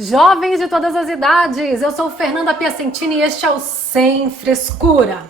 Jovens de todas as idades, eu sou Fernanda Piacentini e este é o Sem Frescura.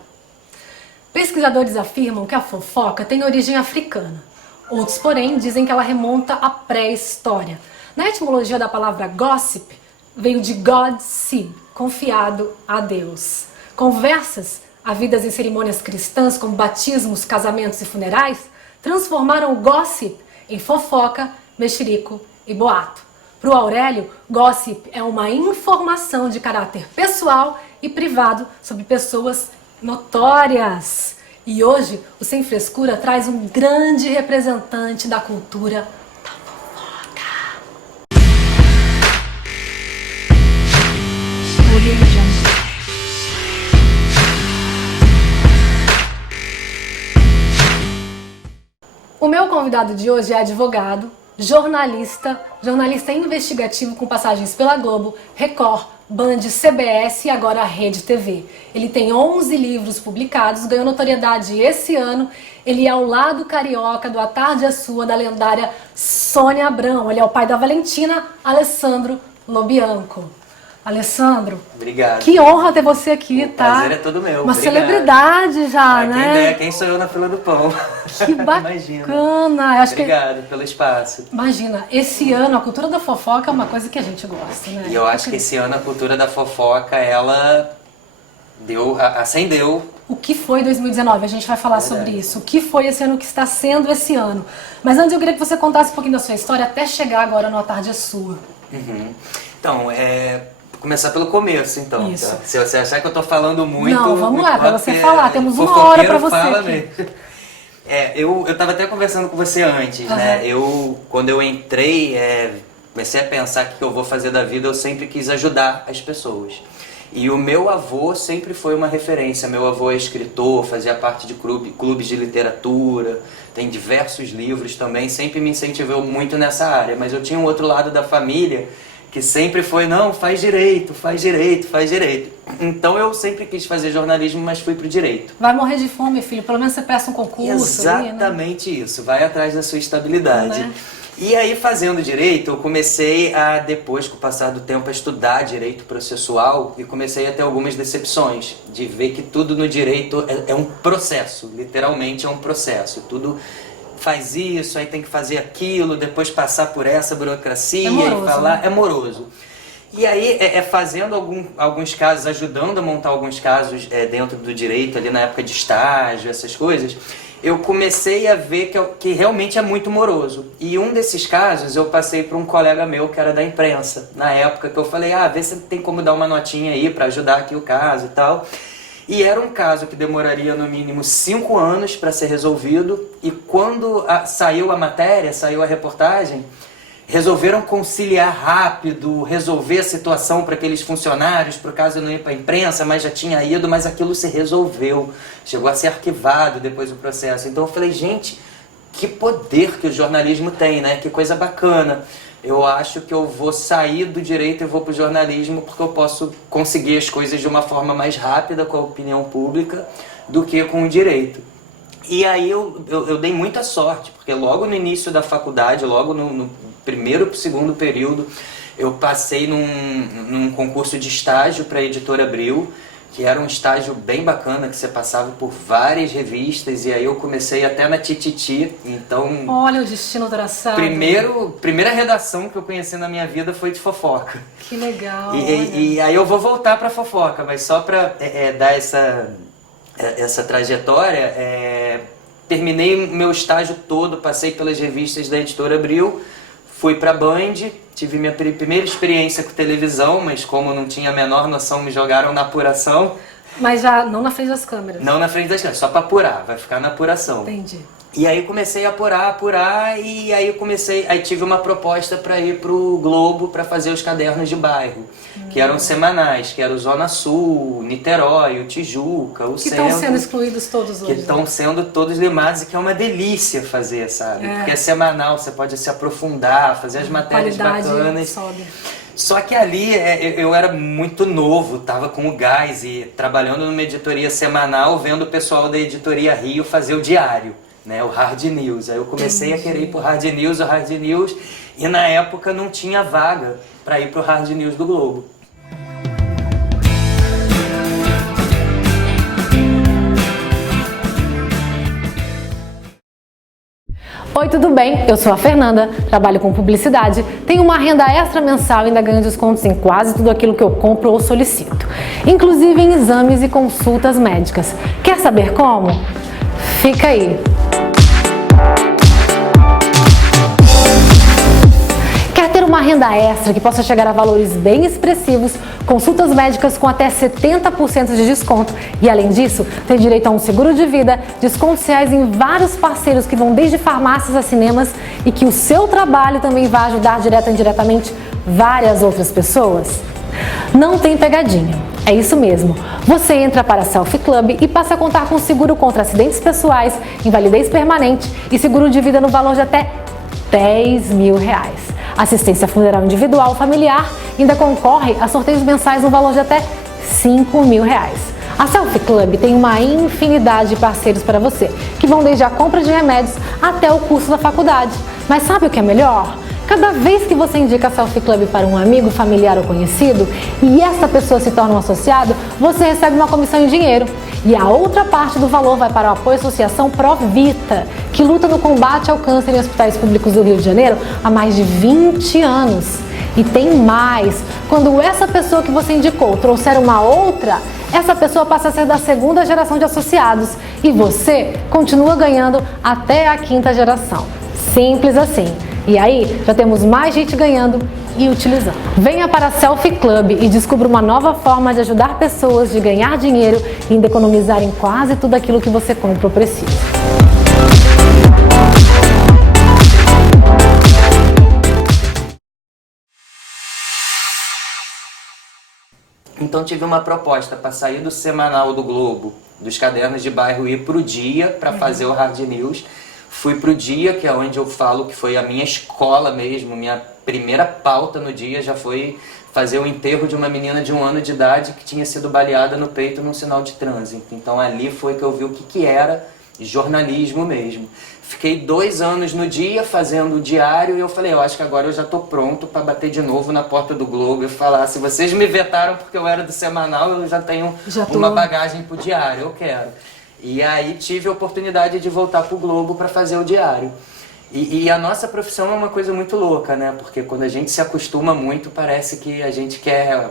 Pesquisadores afirmam que a fofoca tem origem africana. Outros, porém, dizem que ela remonta à pré-história. Na etimologia da palavra gossip, veio de God seed, confiado a Deus. Conversas, havidas em cerimônias cristãs como batismos, casamentos e funerais, transformaram o gossip em fofoca, mexerico e boato. Para o Aurélio, gossip é uma informação de caráter pessoal e privado sobre pessoas notórias. E hoje, o Sem Frescura traz um grande representante da cultura da fofoca. O meu convidado de hoje é advogado, jornalista investigativo com passagens pela Globo, Record, Band, CBS e agora a Rede TV. Ele tem 11 livros publicados, ganhou notoriedade esse ano. Ele é ao lado carioca do A Tarde é Sua, da lendária Sônia Abrão. Ele é o pai da Valentina, Alessandro Lobianco. Alessandro, obrigado. Que honra ter você aqui, O tá? prazer é todo meu. Uma obrigado. Celebridade já, né? Quem sou eu na fila do pão? Que bacana. Imagina. Acho Obrigado pelo espaço. Imagina, esse ano a cultura da fofoca é uma coisa que a gente gosta, né? E eu acho que esse ano a cultura da fofoca, ela acendeu. O que foi 2019? A gente vai falar sobre isso. O que foi esse ano, o que está sendo esse ano. Mas antes eu queria que você contasse um pouquinho da sua história até chegar agora no A Tarde é Sua. Uhum. Então, vou começar pelo começo, então. Isso. Tá? Se você achar que eu tô falando muito... Não, vamos lá, pra você falar. Temos uma hora pra você fala aqui. Mesmo. Eu tava até conversando com você antes, né? Quando eu entrei, comecei a pensar o que eu vou fazer da vida, eu sempre quis ajudar as pessoas. E o meu avô sempre foi uma referência. Meu avô é escritor, fazia parte de clubes de literatura, tem diversos livros também, sempre me incentivou muito nessa área. Mas eu tinha um outro lado da família que sempre foi, não, faz direito, faz direito, faz direito. Então eu sempre quis fazer jornalismo, mas fui pro direito. Vai morrer de fome, filho, pelo menos você presta um concurso. Exatamente ali, né? Isso, vai atrás da sua estabilidade. Né? E aí, fazendo direito, eu comecei a, depois, com o passar do tempo, a estudar direito processual e comecei a ter algumas decepções, de ver que tudo no direito é um processo, literalmente é um processo. Tudo faz isso, aí tem que fazer aquilo, depois passar por essa burocracia e falar... Né? É moroso. E aí, fazendo alguns casos, ajudando a montar alguns casos dentro do direito, ali na época de estágio, essas coisas, eu comecei a ver que realmente é muito moroso. E um desses casos eu passei para um colega meu que era da imprensa, na época que eu falei, vê se tem como dar uma notinha aí para ajudar aqui o caso e tal. E era um caso que demoraria no mínimo 5 anos para ser resolvido, e quando saiu a matéria, saiu a reportagem, resolveram conciliar rápido, resolver a situação para aqueles funcionários, por caso não ir para a imprensa, mas já tinha ido, mas aquilo se resolveu, chegou a ser arquivado depois do processo. Então eu falei, gente, que poder que o jornalismo tem, né? Que coisa bacana. Eu acho que eu vou sair do direito e vou para o jornalismo porque eu posso conseguir as coisas de uma forma mais rápida com a opinião pública do que com o direito. E aí eu dei muita sorte, porque logo no início da faculdade, logo no primeiro para o segundo período, eu passei num concurso de estágio para a Editora Abril, que era um estágio bem bacana, que você passava por várias revistas, e aí eu comecei até na Tititi, então... Olha o destino traçado. Primeira redação que eu conheci na minha vida foi de fofoca. Que legal. E aí eu vou voltar para fofoca, mas só para dar essa trajetória, terminei meu estágio todo, passei pelas revistas da Editora Abril, fui para a Band, tive minha primeira experiência com televisão, mas como não tinha a menor noção, me jogaram na apuração. Mas já não na frente das câmeras? Não na frente das câmeras, só para apurar, vai ficar na apuração. Entendi. E aí comecei a apurar, e aí aí tive uma proposta para ir pro Globo para fazer os cadernos de bairro, que eram semanais, que era o Zona Sul, Niterói, o Tijuca, o Centro. Que estão sendo excluídos todos hoje. Que estão sendo todos limados, e que é uma delícia fazer, sabe? Porque é semanal, você pode se aprofundar, fazer as matérias bacanas. Sobe. Só que ali eu era muito novo, tava com o gás e trabalhando numa editoria semanal, vendo o pessoal da Editoria Rio fazer o diário, né, o Hard News. Aí eu comecei a querer ir pro Hard News, E na época não tinha vaga para ir pro Hard News do Globo. Oi, tudo bem? Eu sou a Fernanda, trabalho com publicidade, tenho uma renda extra mensal e ainda ganho descontos em quase tudo aquilo que eu compro ou solicito, inclusive em exames e consultas médicas. Quer saber como? Fica aí! Quer ter uma renda extra que possa chegar a valores bem expressivos, consultas médicas com até 70% de desconto e, além disso, tem direito a um seguro de vida, descontos reais em vários parceiros que vão desde farmácias a cinemas e que o seu trabalho também vai ajudar direta ou indiretamente várias outras pessoas? Não tem pegadinha, é isso mesmo. Você entra para a Selfie Club e passa a contar com seguro contra acidentes pessoais, invalidez permanente e seguro de vida no valor de até R$10.000. Assistência funeral individual familiar ainda concorre a sorteios mensais no valor de até R$5.000. A Selfie Club tem uma infinidade de parceiros para você, que vão desde a compra de remédios até o curso da faculdade. Mas sabe o que é melhor? Cada vez que você indica a Selfie Club para um amigo, familiar ou conhecido e essa pessoa se torna um associado, você recebe uma comissão em dinheiro. E a outra parte do valor vai para o apoio à Associação Provita, que luta no combate ao câncer em hospitais públicos do Rio de Janeiro há mais de 20 anos. E tem mais! Quando essa pessoa que você indicou trouxer uma outra, essa pessoa passa a ser da segunda geração de associados e você continua ganhando até a quinta geração. Simples assim. E aí, já temos mais gente ganhando e utilizando. Venha para a Selfie Club e descubra uma nova forma de ajudar pessoas, de ganhar dinheiro e ainda economizar em quase tudo aquilo que você compra ou precisa. Então tive uma proposta para sair do semanal do Globo, dos cadernos de bairro, e ir pro Dia para fazer o Hard News. Fui pro Dia, que é onde eu falo que foi a minha escola mesmo, minha primeira pauta no Dia já foi fazer o enterro de uma menina de 1 ano de idade que tinha sido baleada no peito num sinal de trânsito. Então ali foi que eu vi o que era jornalismo mesmo. Fiquei 2 anos no Dia fazendo o diário e eu falei, eu acho que agora eu já tô pronto para bater de novo na porta do Globo e falar, se vocês me vetaram porque eu era do semanal, eu já tenho uma bagagem pro diário, eu quero. E aí tive a oportunidade de voltar pro Globo para fazer o diário. E a nossa profissão é uma coisa muito louca, né? Porque quando a gente se acostuma muito, parece que a gente quer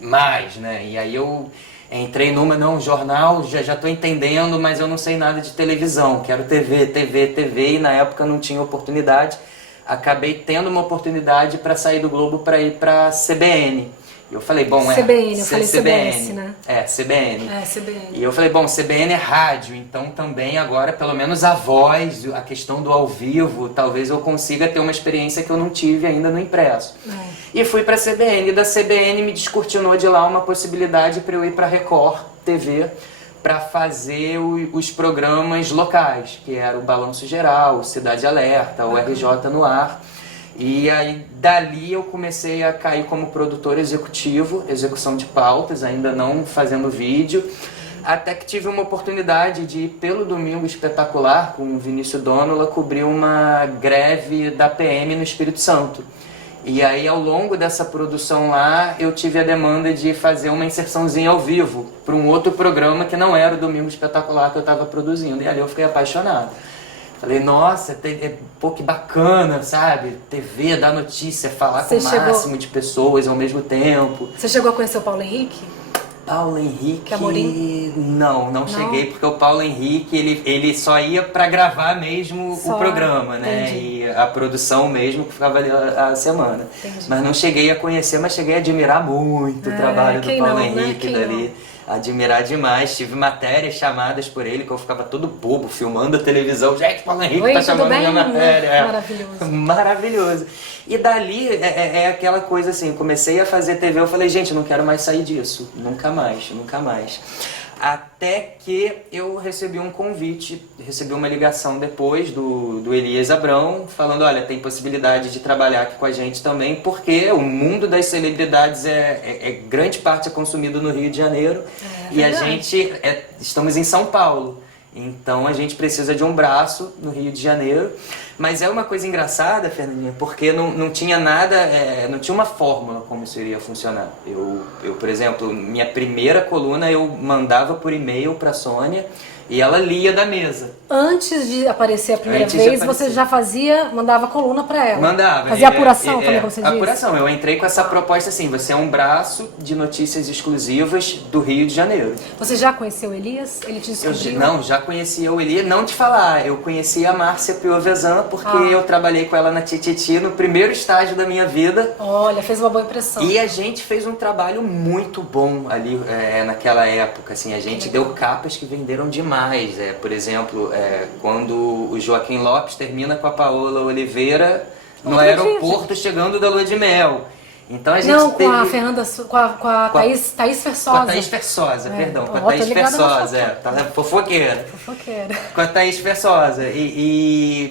mais, né? E aí eu entrei numa, jornal, já tô entendendo, mas eu não sei nada de televisão. Quero TV, e na época não tinha oportunidade. Acabei tendo uma oportunidade para sair do Globo para ir para CBN. E eu falei, bom, CBN, eu falei CBS, né? CBN. CBN. E eu falei, bom, CBN é rádio, então também agora, pelo menos a voz, a questão do ao vivo, talvez eu consiga ter uma experiência que eu não tive ainda no impresso. E fui pra CBN, e da CBN me descortinou de lá uma possibilidade para eu ir pra Record TV para fazer os programas locais, que era o Balanço Geral, o Cidade Alerta, o RJ no Ar. E aí, dali eu comecei a cair como produtor executivo, execução de pautas, ainda não fazendo vídeo, até que tive uma oportunidade de ir pelo Domingo Espetacular, com o Vinícius Donola, cobrir uma greve da PM no Espírito Santo. E aí, ao longo dessa produção lá, eu tive a demanda de fazer uma inserçãozinha ao vivo para um outro programa que não era o Domingo Espetacular que eu estava produzindo. E ali eu fiquei apaixonado. Falei, nossa, pô, que bacana, sabe? TV, dar notícia, falar com o máximo de pessoas ao mesmo tempo. Você chegou a conhecer o Paulo Henrique? Paulo Henrique... Amorim? Não cheguei, porque o Paulo Henrique, ele só ia pra gravar mesmo o programa, né? Entendi. E a produção mesmo, que ficava ali a semana. Entendi. Mas não cheguei a conhecer, mas cheguei a admirar muito o trabalho do Paulo Henrique dali. Admirar demais, tive matérias chamadas por ele, que eu ficava todo bobo, filmando a televisão. Gente, Paulo Henrique tá chamando minha matéria. Maravilhoso. Maravilhoso. E dali é aquela coisa assim, comecei a fazer TV, eu falei, gente, não quero mais sair disso. Nunca mais. Até que eu recebi um convite, recebi uma ligação depois do Elias Abrão, falando, olha, tem possibilidade de trabalhar aqui com a gente também, porque o mundo das celebridades grande parte é consumido no Rio de Janeiro, e a gente estamos em São Paulo. Então a gente precisa de um braço no Rio de Janeiro. Mas é uma coisa engraçada, Fernandinha, porque não tinha nada, não tinha uma fórmula como isso iria funcionar. Eu, por exemplo, minha primeira coluna eu mandava por e-mail para a Sônia e ela lia da mesa. Antes de aparecer a primeira vez, você já mandava coluna para ela? Mandava. Fazia apuração também, como você disse? Apuração. Eu entrei com essa proposta assim, você é um braço de notícias exclusivas do Rio de Janeiro. Você já conheceu o Elias? Ele te descobriu? Não, já conhecia o Elias. Não te falar, eu conhecia a Márcia Piovesan porque eu trabalhei com ela na Tititi no primeiro estágio da minha vida. Olha, fez uma boa impressão. E a gente fez um trabalho muito bom ali naquela época. Assim, a gente deu capas que venderam demais. Por exemplo, quando o Joaquim Lopes termina com a Paola Oliveira no aeroporto chegando da lua de mel. Então a gente com a Fernanda, com a Thaís Fersosa. Com a Thaís Fersosa, perdão. Com a Thaís Fersosa, fofoqueira. Com a Thaís Fersosa.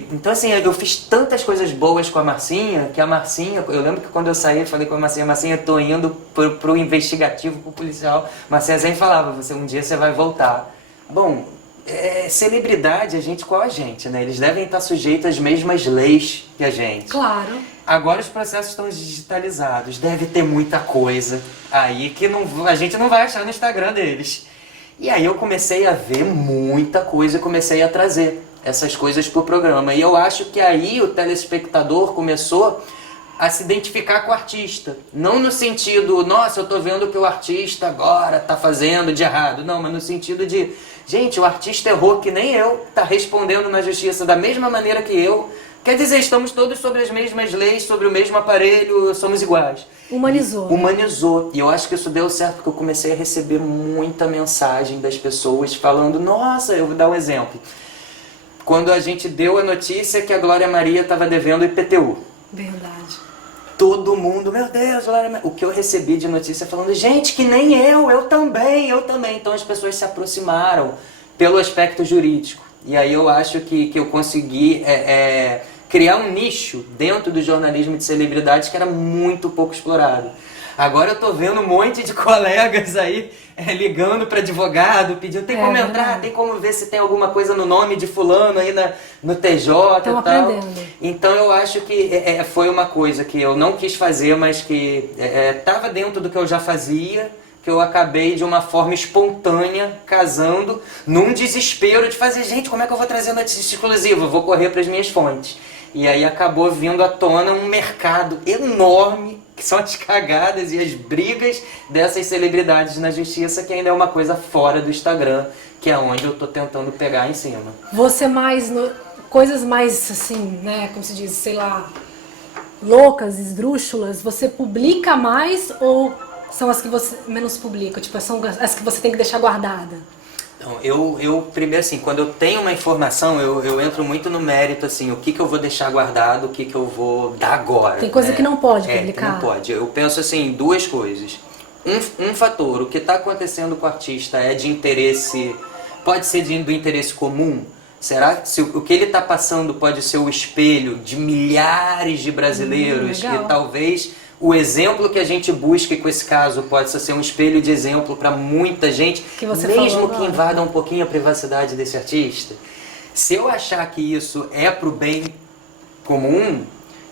Então assim, eu fiz tantas coisas boas com a Marcinha, que a Marcinha, eu lembro que quando eu saí, eu falei com a Marcinha, eu tô indo pro investigativo, pro policial. Marcinha sempre falava, um dia você vai voltar. Bom, celebridade, a gente igual a gente, né? Eles devem estar sujeitos às mesmas leis que a gente. Claro. Agora os processos estão digitalizados, deve ter muita coisa aí que a gente não vai achar no Instagram deles. E aí eu comecei a ver muita coisa e comecei a trazer essas coisas pro programa. E eu acho que aí o telespectador começou a se identificar com o artista. Não no sentido, nossa, eu tô vendo o que o artista agora tá fazendo de errado. Não, mas no sentido de, gente, o artista errou que nem eu, tá respondendo na justiça da mesma maneira que eu. Quer dizer, estamos todos sobre as mesmas leis, sobre o mesmo aparelho, somos iguais. Humanizou. Humanizou. E eu acho que isso deu certo, porque eu comecei a receber muita mensagem das pessoas falando, nossa, eu vou dar um exemplo. Quando a gente deu a notícia que a Glória Maria estava devendo IPTU. Verdade. Todo mundo, meu Deus, Glória Maria. O que eu recebi de notícia falando, gente, que nem eu também. Então as pessoas se aproximaram pelo aspecto jurídico. E aí eu acho que eu consegui criar um nicho dentro do jornalismo de celebridades que era muito pouco explorado. Agora eu tô vendo um monte de colegas aí ligando para advogado, pedindo, tem como entrar, tem como ver se tem alguma coisa no nome de fulano aí no TJ e tal. Aprendendo. Então eu acho que foi uma coisa que eu não quis fazer, mas que estava dentro do que eu já fazia, que eu acabei de uma forma espontânea casando num desespero de fazer, gente, como é que eu vou trazer notícia exclusiva? Eu vou correr para as minhas fontes. E aí acabou vindo à tona um mercado enorme, que são as cagadas e as brigas dessas celebridades na justiça, que ainda é uma coisa fora do Instagram, que é onde eu tô tentando pegar em cima. Você coisas mais assim, né, como se diz, sei lá, loucas, esdrúxulas, você publica mais ou são as que você menos publica? Tipo, são as que você tem que deixar guardada? Então, eu primeiro assim, quando eu tenho uma informação, eu entro muito no mérito, assim, o que eu vou deixar guardado, o que eu vou dar agora. Tem coisa que não pode publicar? Não pode. Eu penso assim, duas coisas. Um fator, o que está acontecendo com o artista é de interesse, pode ser do interesse comum? Será que o que ele está passando pode ser o espelho de milhares de brasileiros e talvez o exemplo que a gente busca com esse caso pode ser um espelho de exemplo para muita gente, mesmo que invada um pouquinho a privacidade desse artista? Se eu achar que isso é para o bem comum,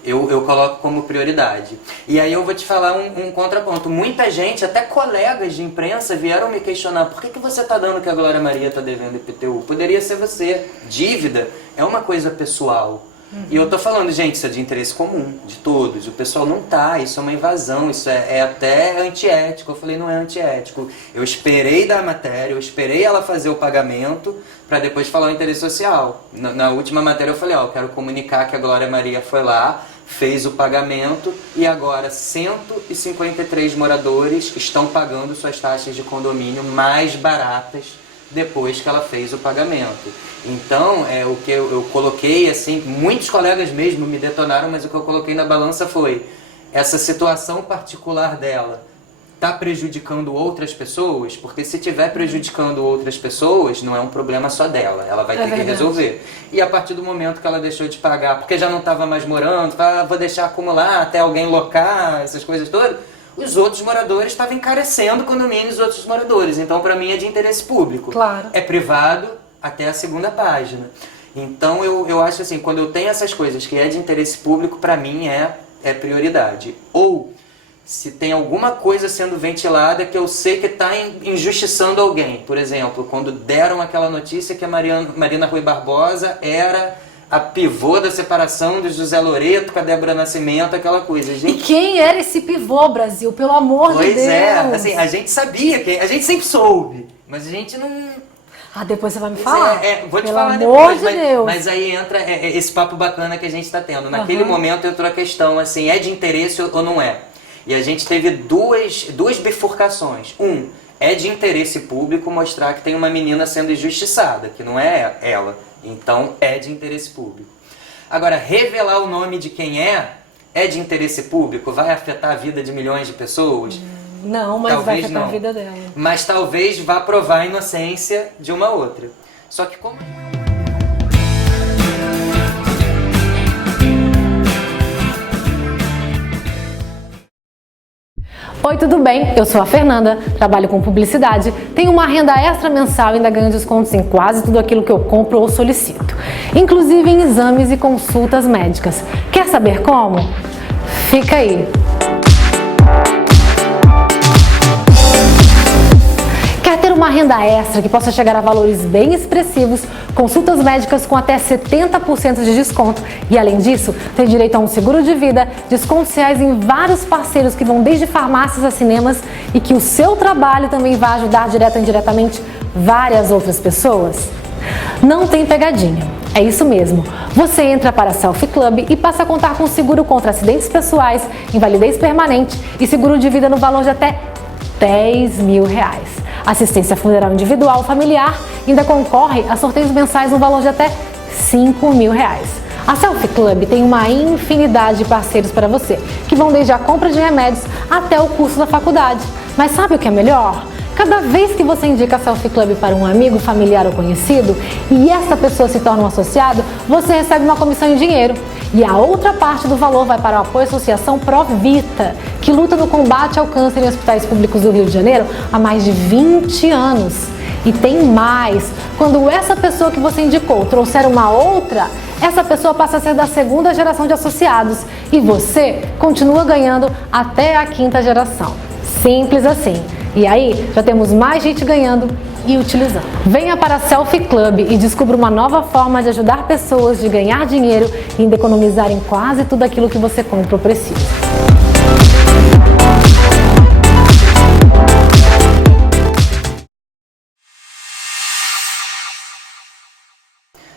eu coloco como prioridade. E aí eu vou te falar um contraponto. Muita gente, até colegas de imprensa, vieram me questionar, por que você está dando que a Glória Maria está devendo IPTU? Poderia ser você. Dívida é uma coisa pessoal. E eu tô falando, gente, isso é de interesse comum, de todos. O pessoal não tá, isso é uma invasão, isso é até antiético. Eu falei, não é antiético. Eu esperei dar a matéria, eu esperei ela fazer o pagamento para depois falar o interesse social. Na última matéria eu falei, eu quero comunicar que a Glória Maria foi lá, fez o pagamento e agora 153 moradores estão pagando suas taxas de condomínio mais baratas depois que ela fez o pagamento. Então, o que eu coloquei, assim, muitos colegas mesmo me detonaram, mas o que eu coloquei na balança foi essa situação particular dela está prejudicando outras pessoas, porque se estiver prejudicando outras pessoas, não é um problema só dela, ela vai ter que resolver. E a partir do momento que ela deixou de pagar, porque já não estava mais morando, vou deixar acumular até alguém locar, essas coisas todas, os outros moradores estavam encarecendo o condomínio dos outros moradores. Então, para mim, é de interesse público. Claro. É privado até a segunda página. Então eu acho assim, quando eu tenho essas coisas que é de interesse público, para mim é prioridade. Ou se tem alguma coisa sendo ventilada que eu sei que está injustiçando alguém. Por exemplo, quando deram aquela notícia que a Marina Rui Barbosa era a pivô da separação do José Loreto com a Débora Nascimento, aquela coisa. Gente, e quem era esse pivô, Brasil? Pelo amor de Deus! Pois é, assim, a gente sabia, a gente sempre soube, mas a gente não... Ah, depois você vai me falar? Vou te Pelo falar amor depois, de Deus. mas aí entra esse papo bacana que a gente está tendo. Naquele momento entrou a questão, assim, é de interesse ou não é? E a gente teve duas bifurcações. É de interesse público mostrar que tem uma menina sendo injustiçada, que não é ela. Então, é de interesse público. Agora, revelar o nome de quem é de interesse público? Vai afetar a vida de milhões de pessoas? Não, mas Talvez vai afetar não. a vida dela. Mas talvez vá provar a inocência de uma outra. Só que como... Oi, tudo bem? Eu sou a Fernanda, trabalho com publicidade, tenho uma renda extra mensal e ainda ganho descontos em quase tudo aquilo que eu compro ou solicito, inclusive em exames e consultas médicas. Quer saber como? Fica aí! Quer ter uma renda extra que possa chegar a valores bem expressivos, consultas médicas com até 70% de desconto e, além disso, ter direito a um seguro de vida, descontos reais em vários parceiros que vão desde farmácias a cinemas e que o seu trabalho também vai ajudar direta ou indiretamente várias outras pessoas? Não tem pegadinha. É isso mesmo. Você entra para a Selfie Club e passa a contar com seguro contra acidentes pessoais, invalidez permanente e seguro de vida no valor de até R$10.000. Assistência funeral individual familiar ainda concorre a sorteios mensais no valor de até R$5.000. A Selfie Club tem uma infinidade de parceiros para você, que vão desde a compra de remédios até o curso da faculdade. Mas sabe o que é melhor? Cada vez que você indica a Selfie Club para um amigo, familiar ou conhecido e essa pessoa se torna um associado, você recebe uma comissão em dinheiro. E a outra parte do valor vai para o apoio à Associação Provita, que luta no combate ao câncer em hospitais públicos do Rio de Janeiro há mais de 20 anos. E tem mais! Quando essa pessoa que você indicou trouxer uma outra, essa pessoa passa a ser da segunda geração de associados e você continua ganhando até a quinta geração. Simples assim. E aí, já temos mais gente ganhando e utilizando. Venha para a Selfie Club e descubra uma nova forma de ajudar pessoas, de ganhar dinheiro e ainda economizar em quase tudo aquilo que você compra ou precisa.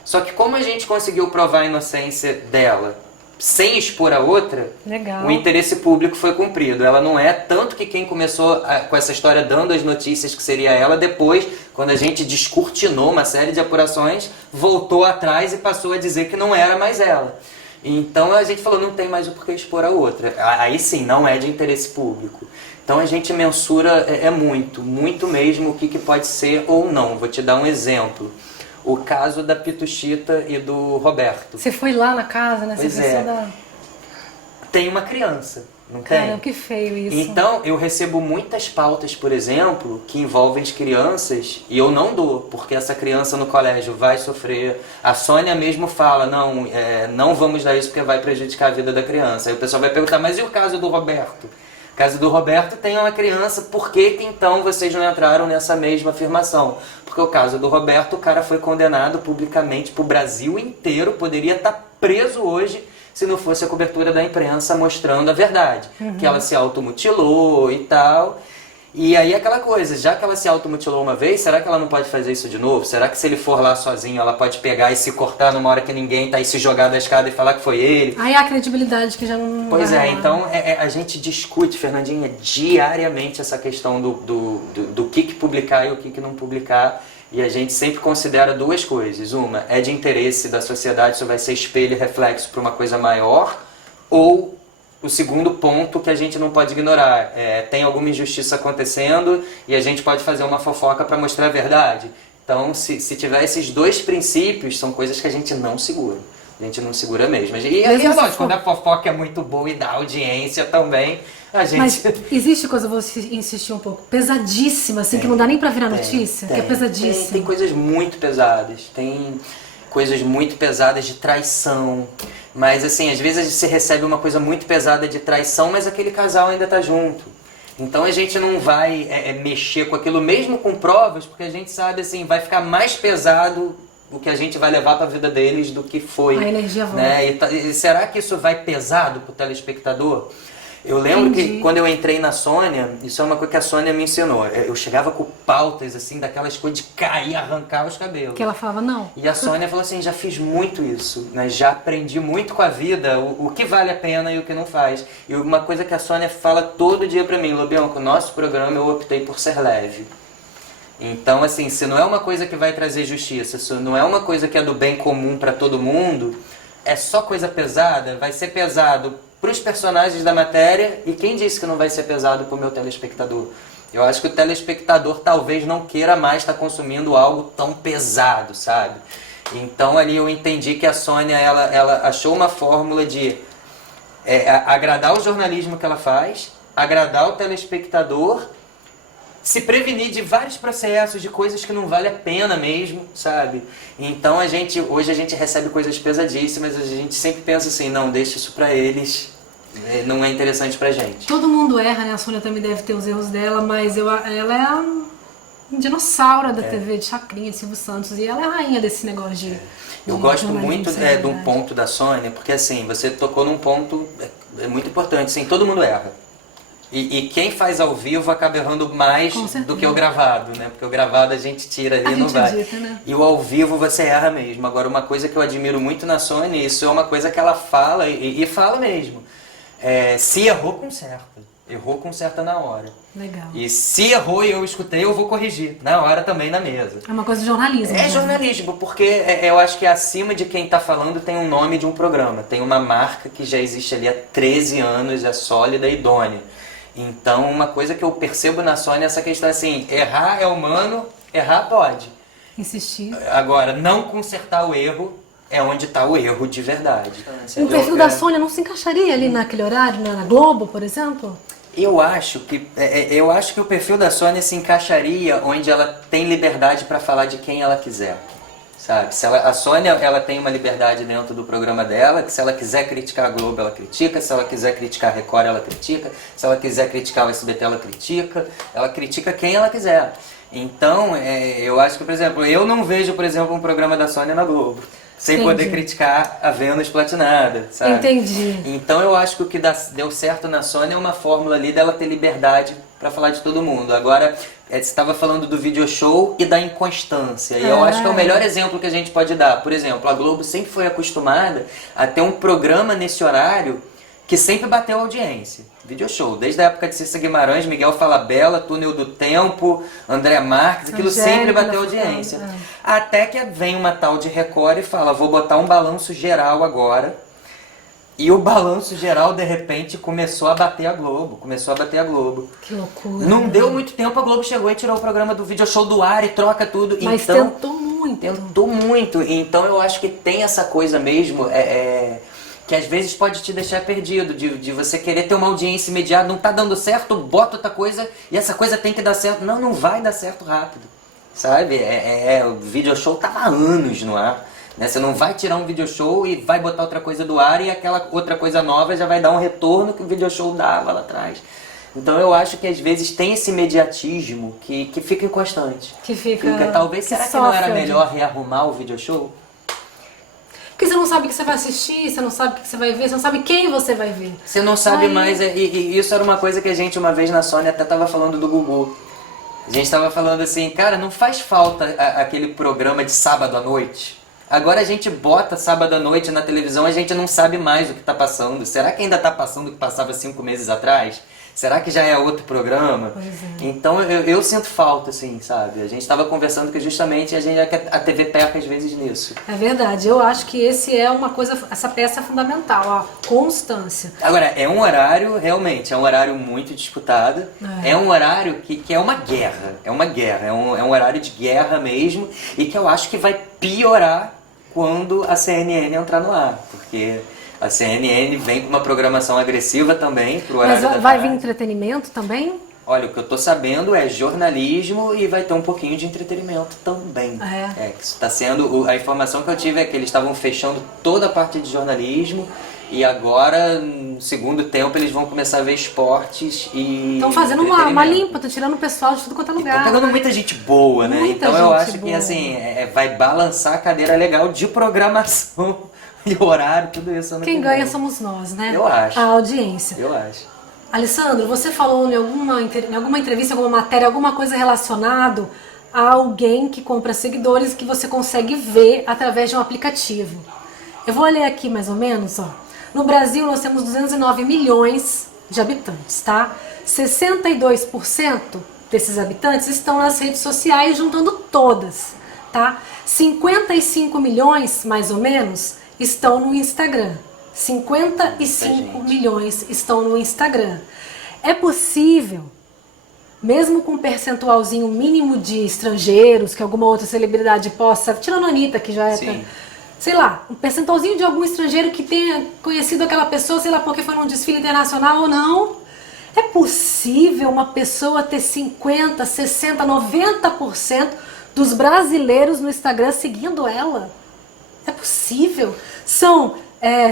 Só que como a gente conseguiu provar a inocência dela sem expor a outra, Legal. O interesse público foi cumprido. Ela não é, tanto que quem começou com essa história dando as notícias que seria ela, depois, quando a gente descortinou uma série de apurações, voltou atrás e passou a dizer que não era mais ela. Então a gente falou, não tem mais o porquê expor a outra. Aí sim, não é de interesse público. Então a gente mensura muito mesmo o que pode ser ou não. Vou te dar um exemplo. O caso da Pituchita e do Roberto. Você foi lá na casa, né? Pois Você é. Tem uma criança, não tem? Caramba, que feio isso. Então, eu recebo muitas pautas, por exemplo, que envolvem as crianças e eu não dou, porque essa criança no colégio vai sofrer. A Sônia mesmo fala, não vamos dar isso porque vai prejudicar a vida da criança. Aí o pessoal vai perguntar, mas e o caso do Roberto? No caso do Roberto tem uma criança, por que então vocês não entraram nessa mesma afirmação? Porque o caso do Roberto, o cara foi condenado publicamente para o Brasil inteiro, poderia estar preso hoje se não fosse a cobertura da imprensa mostrando a verdade. Que ela se automutilou e tal. E aí aquela coisa, já que ela se automutilou uma vez, será que ela não pode fazer isso de novo? Será que se ele for lá sozinho, ela pode pegar e se cortar numa hora que ninguém tá e se jogar da escada e falar que foi ele? Aí a credibilidade que já não... Pois é, então a gente discute, Fernandinha, diariamente essa questão do que publicar e o que não publicar. E a gente sempre considera duas coisas. Uma, é de interesse da sociedade, isso vai ser espelho e reflexo para uma coisa maior, ou o segundo ponto que a gente não pode ignorar, tem alguma injustiça acontecendo e a gente pode fazer uma fofoca para mostrar a verdade. Então, se tiver esses dois princípios, são coisas que a gente não segura. A gente não segura mesmo. E aí, é lógico, quando a fofoca é muito boa e dá audiência também, a gente... Mas existe coisa, vou insistir um pouco, pesadíssima, assim, que não dá nem pra virar notícia, que é pesadíssima. Tem coisas muito pesadas. Tem... coisas muito pesadas de traição. Mas assim, às vezes você recebe uma coisa muito pesada de traição, mas aquele casal ainda tá junto. Então a gente não vai mexer com aquilo mesmo com provas, porque a gente sabe assim, vai ficar mais pesado o que a gente vai levar para a vida deles do que foi. A energia volta. Né? E será que isso vai pesado pro telespectador? Eu lembro que quando eu entrei na Sônia, isso é uma coisa que a Sônia me ensinou. Eu chegava com pautas, assim, daquelas coisas de cair, arrancar os cabelos. Que ela falava, não. E a Sônia falou assim, já fiz muito isso, né? Já aprendi muito com a vida, o que vale a pena e o que não faz. E uma coisa que a Sônia fala todo dia pra mim, Lobião, com o nosso programa eu optei por ser leve. Então, assim, se não é uma coisa que vai trazer justiça, se não é uma coisa que é do bem comum pra todo mundo, é só coisa pesada, vai ser pesado para os personagens da matéria, e quem disse que não vai ser pesado para o meu telespectador? Eu acho que o telespectador talvez não queira mais estar consumindo algo tão pesado, sabe? Então ali eu entendi que a Sônia, ela achou uma fórmula de agradar o jornalismo que ela faz, agradar o telespectador, se prevenir de vários processos, de coisas que não vale a pena mesmo, sabe? Então hoje a gente recebe coisas pesadíssimas, a gente sempre pensa assim, não, deixa isso pra eles, não é interessante pra gente. Todo mundo erra, né? A Sônia também deve ter os erros dela, mas ela é um dinossauro da TV, de Chacrinha, de Silvio Santos, e ela é a rainha desse negócio de... Eu gosto muito de um ponto da Sônia, porque assim, você tocou num ponto muito importante, assim, todo mundo erra. E quem faz ao vivo acaba errando mais do que o gravado, né? Porque o gravado a gente tira ali e não vai. Edita, né? E o ao vivo você erra mesmo. Agora, uma coisa que eu admiro muito na Sônia, isso é uma coisa que ela fala, e fala mesmo. Se errou, conserta. Errou, conserta na hora. Legal. E se errou e eu escutei, eu vou corrigir. Na hora também, na mesa. É uma coisa de jornalismo. É jornalismo, porque eu acho que acima de quem está falando tem um nome de um programa. Tem uma marca que já existe ali há 13 anos, é sólida e idônea. Então, uma coisa que eu percebo na Sônia é essa questão assim, errar é humano, errar pode. Insistir. Agora, não consertar o erro é onde está o erro de verdade. O perfil da Sônia não se encaixaria ali naquele horário, na Globo, por exemplo? Eu acho que o perfil da Sônia se encaixaria onde ela tem liberdade para falar de quem ela quiser. Sabe? A Sônia, ela tem uma liberdade dentro do programa dela, que se ela quiser criticar a Globo, ela critica, se ela quiser criticar a Record, ela critica, se ela quiser criticar o SBT, ela critica quem ela quiser. Então, eu acho que, por exemplo, eu não vejo, por exemplo, um programa da Sônia na Globo, sem poder criticar a Vênus Platinada, sabe? Entendi. Então eu acho que o que deu certo na Sônia é uma fórmula ali dela ter liberdade para falar de todo mundo. Agora, você estava falando do video show e da inconstância. E eu acho que é o melhor exemplo que a gente pode dar. Por exemplo, a Globo sempre foi acostumada a ter um programa nesse horário que sempre bateu audiência. Video show. Desde a época de Cissa Guimarães, Miguel Falabella, Túnel do Tempo, André Marques, aquilo sempre bateu audiência. Até que vem uma tal de Record e fala, vou botar um balanço geral agora. E o balanço geral, de repente, começou a bater a Globo. Que loucura. Não deu muito tempo, a Globo chegou e tirou o programa do video show do ar e troca tudo. Mas então, tentou muito. Tentou muito. Então eu acho que tem essa coisa mesmo, que às vezes pode te deixar perdido, de você querer ter uma audiência imediata, não tá dando certo, bota outra coisa e essa coisa tem que dar certo. Não, não vai dar certo rápido, sabe? O video show tava há anos no ar. Né? Você não vai tirar um video show e vai botar outra coisa do ar e aquela outra coisa nova já vai dar um retorno que o video show dava lá atrás. Então eu acho que às vezes tem esse imediatismo que fica inconstante. Talvez, será que não era melhor rearrumar o video show? Porque você não sabe o que você vai assistir, você não sabe o que você vai ver, você não sabe quem você vai ver. Você não sabe mais, e isso era uma coisa que a gente uma vez na Sônia até tava falando do Gugu. A gente tava falando assim, cara, não faz falta aquele programa de sábado à noite. Agora a gente bota sábado à noite na televisão, a gente não sabe mais o que está passando. Será que ainda está passando o que passava 5 meses atrás? Será que já é outro programa? Pois é. Então eu sinto falta, assim, sabe? A gente estava conversando que justamente a TV peca às vezes nisso. É verdade, eu acho que essa peça é fundamental, a constância. Agora, é um horário, realmente, é um horário muito disputado. É um horário que é uma guerra. É um horário de guerra mesmo e que eu acho que vai piorar quando a CNN entrar no ar, porque a CNN vem com uma programação agressiva também pro horário da Mas vai tarde. vir entretenimento também? Olha, o que eu tô sabendo é jornalismo e vai ter um pouquinho de entretenimento também. Que isso tá sendo, a informação que eu tive é que eles estavam fechando toda a parte de jornalismo e agora, no segundo tempo, eles vão começar a ver esportes e estão fazendo uma limpa, estão tirando o pessoal de tudo quanto é lugar. Estão pegando muita gente boa, né? Muita então eu acho gente que boa. assim, vai balançar a cadeira legal de programação e horário, tudo isso. Quem ganha somos nós, né? Eu acho. A audiência. Eu acho. Alessandro, você falou em alguma entrevista, alguma matéria, alguma coisa relacionada a alguém que compra seguidores que você consegue ver através de um aplicativo. Eu vou ler aqui mais ou menos, ó. No Brasil nós temos 209 milhões de habitantes, tá? 62% desses habitantes estão nas redes sociais, juntando todas, tá? 55 milhões, mais ou menos, estão no Instagram. 55 milhões estão no Instagram. É possível, mesmo com um percentualzinho mínimo de estrangeiros, que alguma outra celebridade possa, tirando a Anitta, que já é, sei lá, um percentualzinho de algum estrangeiro que tenha conhecido aquela pessoa, sei lá, porque foi num desfile internacional ou não, é possível uma pessoa ter 50, 60, 90% dos brasileiros no Instagram seguindo ela? É possível? São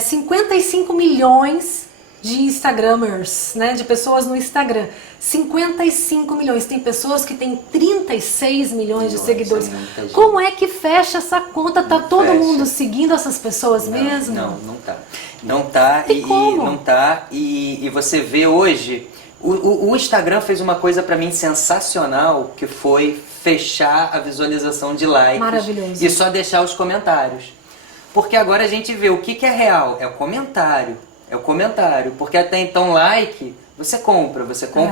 55 milhões de Instagramers, né, de pessoas no Instagram. 55 milhões. Tem pessoas que têm 36 milhões de seguidores. Como é que fecha essa conta? Tá todo mundo seguindo essas pessoas mesmo? Não tá. Não tá não tá. E você vê hoje, o Instagram fez uma coisa pra mim sensacional, que foi fechar a visualização de likes. Maravilhoso. E só deixar os comentários. Porque agora a gente vê o que é real, é o comentário. É o comentário. Porque até então like, você compra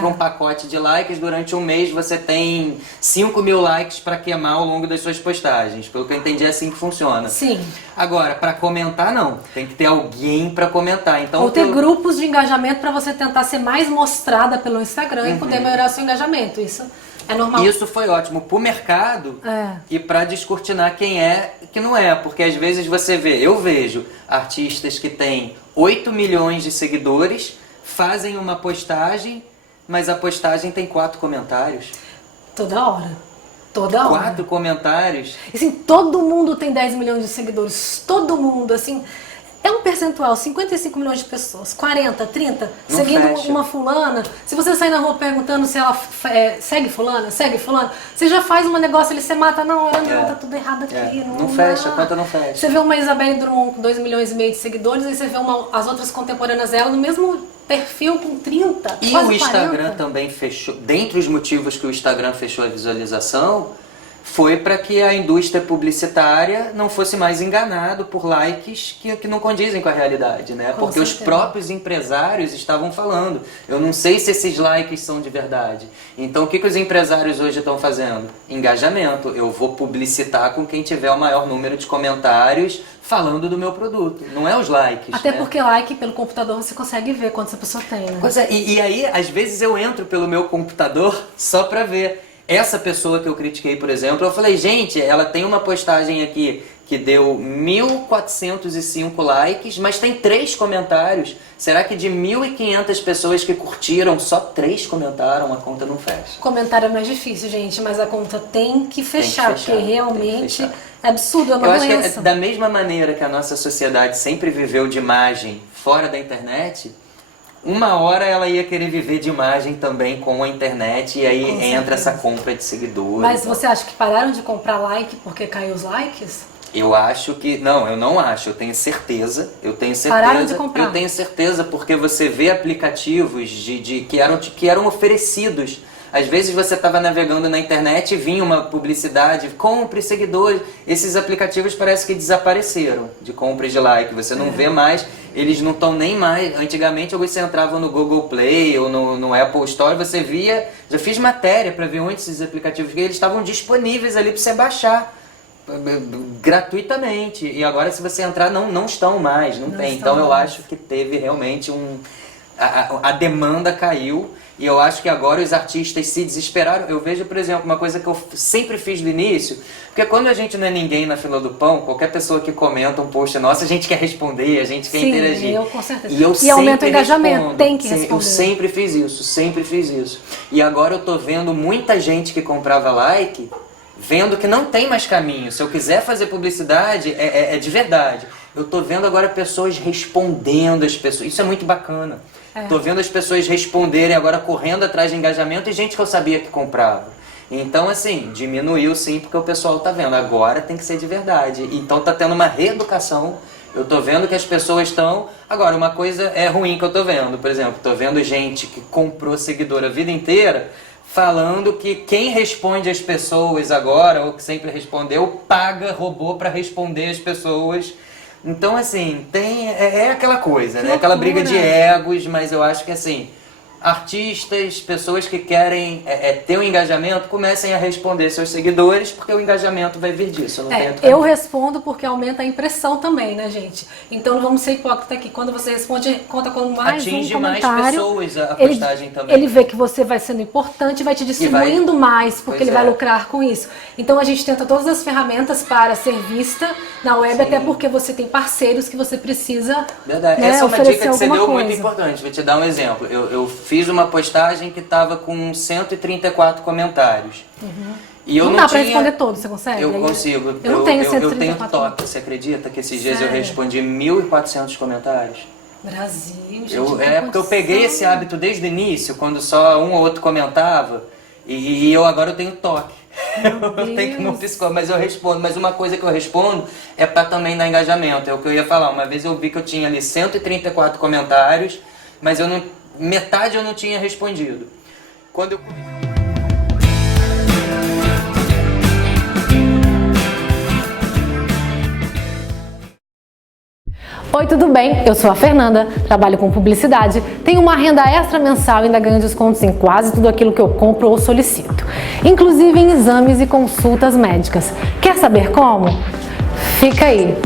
um pacote de likes, durante um mês você tem 5 mil likes para queimar ao longo das suas postagens. Pelo que eu entendi é assim que funciona. Sim. Agora, para comentar não, tem que ter alguém para comentar. Então, ou ter grupos de engajamento para você tentar ser mais mostrada pelo Instagram e poder melhorar seu engajamento. Isso é normal. Isso foi ótimo pro mercado e para descortinar quem é que não é. Porque às vezes eu vejo artistas que têm 8 milhões de seguidores, fazem uma postagem, mas a postagem tem 4 comentários. Toda hora. Toda hora. 4 comentários. Assim, todo mundo tem 10 milhões de seguidores. Todo mundo, assim. É um percentual, 55 milhões de pessoas, 40, 30, não seguindo fecha. uma fulana. Se você sair na rua perguntando se ela segue fulana, você já faz um negócio ali, você mata na hora, não, tá tudo errado aqui. Não fecha, a conta não fecha. Você vê uma Isabelle Drummond com 2 milhões e meio de seguidores, aí você vê as outras contemporâneas dela no mesmo perfil com 30, e quase o Instagram 40. também fechou, dentre os motivos que o Instagram fechou a visualização, foi para que a indústria publicitária não fosse mais enganado por likes que não condizem com a realidade, né? Porque os próprios empresários estavam falando, eu não sei se esses likes são de verdade. Então o que os empresários hoje estão fazendo? Engajamento. Eu vou publicitar com quem tiver o maior número de comentários falando do meu produto. Não é os likes. Até né? porque like pelo computador você consegue ver quantas a pessoa tem, né? Pois é, e aí às vezes eu entro pelo meu computador só para ver. Essa pessoa que eu critiquei, por exemplo, eu falei, gente, ela tem uma postagem aqui que deu 1.405 likes, mas tem 3 comentários. Será que de 1.500 pessoas que curtiram, só 3 comentaram? A conta não fecha. Comentário é mais difícil, gente, mas a conta tem que fechar, porque realmente é absurdo, é uma doença. doença. Acho que da mesma maneira que a nossa sociedade sempre viveu de imagem fora da internet, uma hora ela ia querer viver de imagem também com a internet, e aí entra essa compra de seguidores. Mas você acha que pararam de comprar like porque caiu os likes? Eu acho que... Não, eu não acho, eu tenho certeza. Pararam de comprar? Eu tenho certeza, porque você vê aplicativos que eram oferecidos. Às vezes você estava navegando na internet e vinha uma publicidade, compre seguidores. Esses aplicativos parece que desapareceram de compras de like. Você não vê mais, eles não estão nem mais. Antigamente você entrava no Google Play ou no Apple Store, você via, já fiz matéria para ver onde esses aplicativos, eles estavam disponíveis ali para você baixar gratuitamente. E agora se você entrar, não estão mais, não tem. Então eu acho que teve realmente a demanda caiu. E eu acho que agora os artistas se desesperaram. Eu vejo, por exemplo, uma coisa que eu sempre fiz no início, porque quando a gente não é ninguém na fila do pão, qualquer pessoa que comenta um post nosso, a gente quer responder, a gente quer interagir. Eu com certeza. E eu e aumenta o engajamento, respondo. tem que responder. Eu sempre fiz isso, sempre fiz isso. E agora eu tô vendo muita gente que comprava like, vendo que não tem mais caminho. Se eu quiser fazer publicidade, é de verdade. Eu tô vendo agora pessoas respondendo as pessoas. Isso é muito bacana. Tô vendo as pessoas responderem agora, correndo atrás de engajamento, e gente que eu sabia que comprava. Então, assim, diminuiu sim, porque o pessoal tá vendo. Agora tem que ser de verdade. Então tá tendo uma reeducação. Eu tô vendo que as pessoas estão... Agora, uma coisa é ruim que eu tô vendo. Por exemplo, tô vendo gente que comprou seguidor a vida inteira, falando que quem responde as pessoas agora, ou que sempre respondeu, paga robô para responder as pessoas. Então, assim, é aquela coisa, né? Aquela briga de egos, mas eu acho que, assim, artistas, pessoas que querem ter um engajamento, comecem a responder seus seguidores, porque o engajamento vai vir disso. Eu respondo porque aumenta a impressão também, né, gente? Então não vamos ser hipócritas aqui. Quando você responde, conta com mais atinge um comentário. Mais pessoas a postagem também. Ele vê que você vai sendo importante e vai te distribuindo mais, porque ele vai lucrar com isso. Então a gente tenta todas as ferramentas para ser vista na web, até porque você tem parceiros que você precisa. Verdade. Né, essa é uma dica que você deu coisa. muito importante. Vou te dar um exemplo. Eu fiz uma postagem que estava com 134 comentários. E eu não dá pra responder todos, você consegue? Eu consigo. Eu não tenho 134. Eu tenho toque, você acredita que esses dias eu respondi 1.400 comentários? Brasil, gente, porque eu peguei esse hábito desde o início, quando só um ou outro comentava, e agora eu tenho toque. Eu tenho que ir no psicólogo, mas eu respondo. Mas uma coisa que eu respondo é para também dar engajamento. É o que eu ia falar. Uma vez eu vi que eu tinha ali 134 comentários, mas metade eu não tinha respondido. Quando eu... Oi, tudo bem? Eu sou a Fernanda, trabalho com publicidade, tenho uma renda extra mensal e ainda ganho descontos em quase tudo aquilo que eu compro ou solicito, inclusive em exames e consultas médicas. Quer saber como? Fica aí!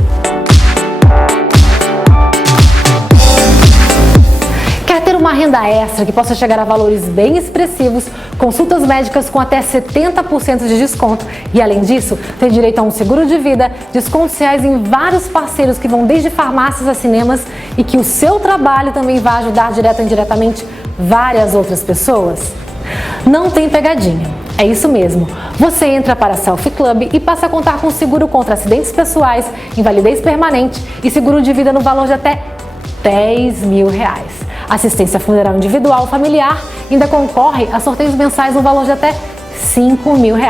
Quer ter uma renda extra que possa chegar a valores bem expressivos, consultas médicas com até 70% de desconto e, além disso, ter direito a um seguro de vida, descontos reais em vários parceiros que vão desde farmácias a cinemas e que o seu trabalho também vai ajudar direta ou indiretamente várias outras pessoas? Não tem pegadinha. É isso mesmo. Você entra para a Selfie Club e passa a contar com seguro contra acidentes pessoais, invalidez permanente e seguro de vida no valor de até R$10.000. Assistência funeral individual familiar ainda concorre a sorteios mensais no valor de até R$5.000.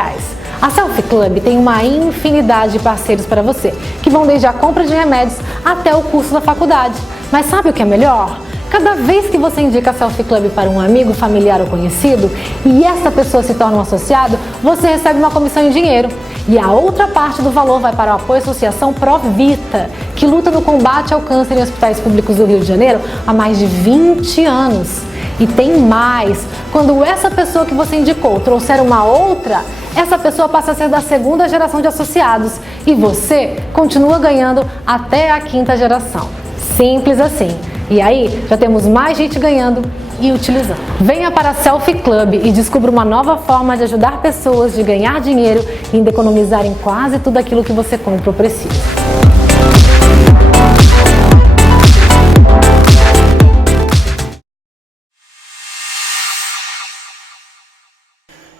A Selfie Club tem uma infinidade de parceiros para você, que vão desde a compra de remédios até o curso da faculdade. Mas sabe o que é melhor? Cada vez que você indica a Selfie Club para um amigo, familiar ou conhecido e essa pessoa se torna um associado, você recebe uma comissão em dinheiro. E a outra parte do valor vai para o apoio à Associação Provita, que luta no combate ao câncer em hospitais públicos do Rio de Janeiro há mais de 20 anos. E tem mais! Quando essa pessoa que você indicou trouxer uma outra, essa pessoa passa a ser da segunda geração de associados e você continua ganhando até a quinta geração. Simples assim. E aí, já temos mais gente ganhando e utilizando. Venha para a Selfie Club e descubra uma nova forma de ajudar pessoas, de ganhar dinheiro e ainda economizar em quase tudo aquilo que você compra ou precisa.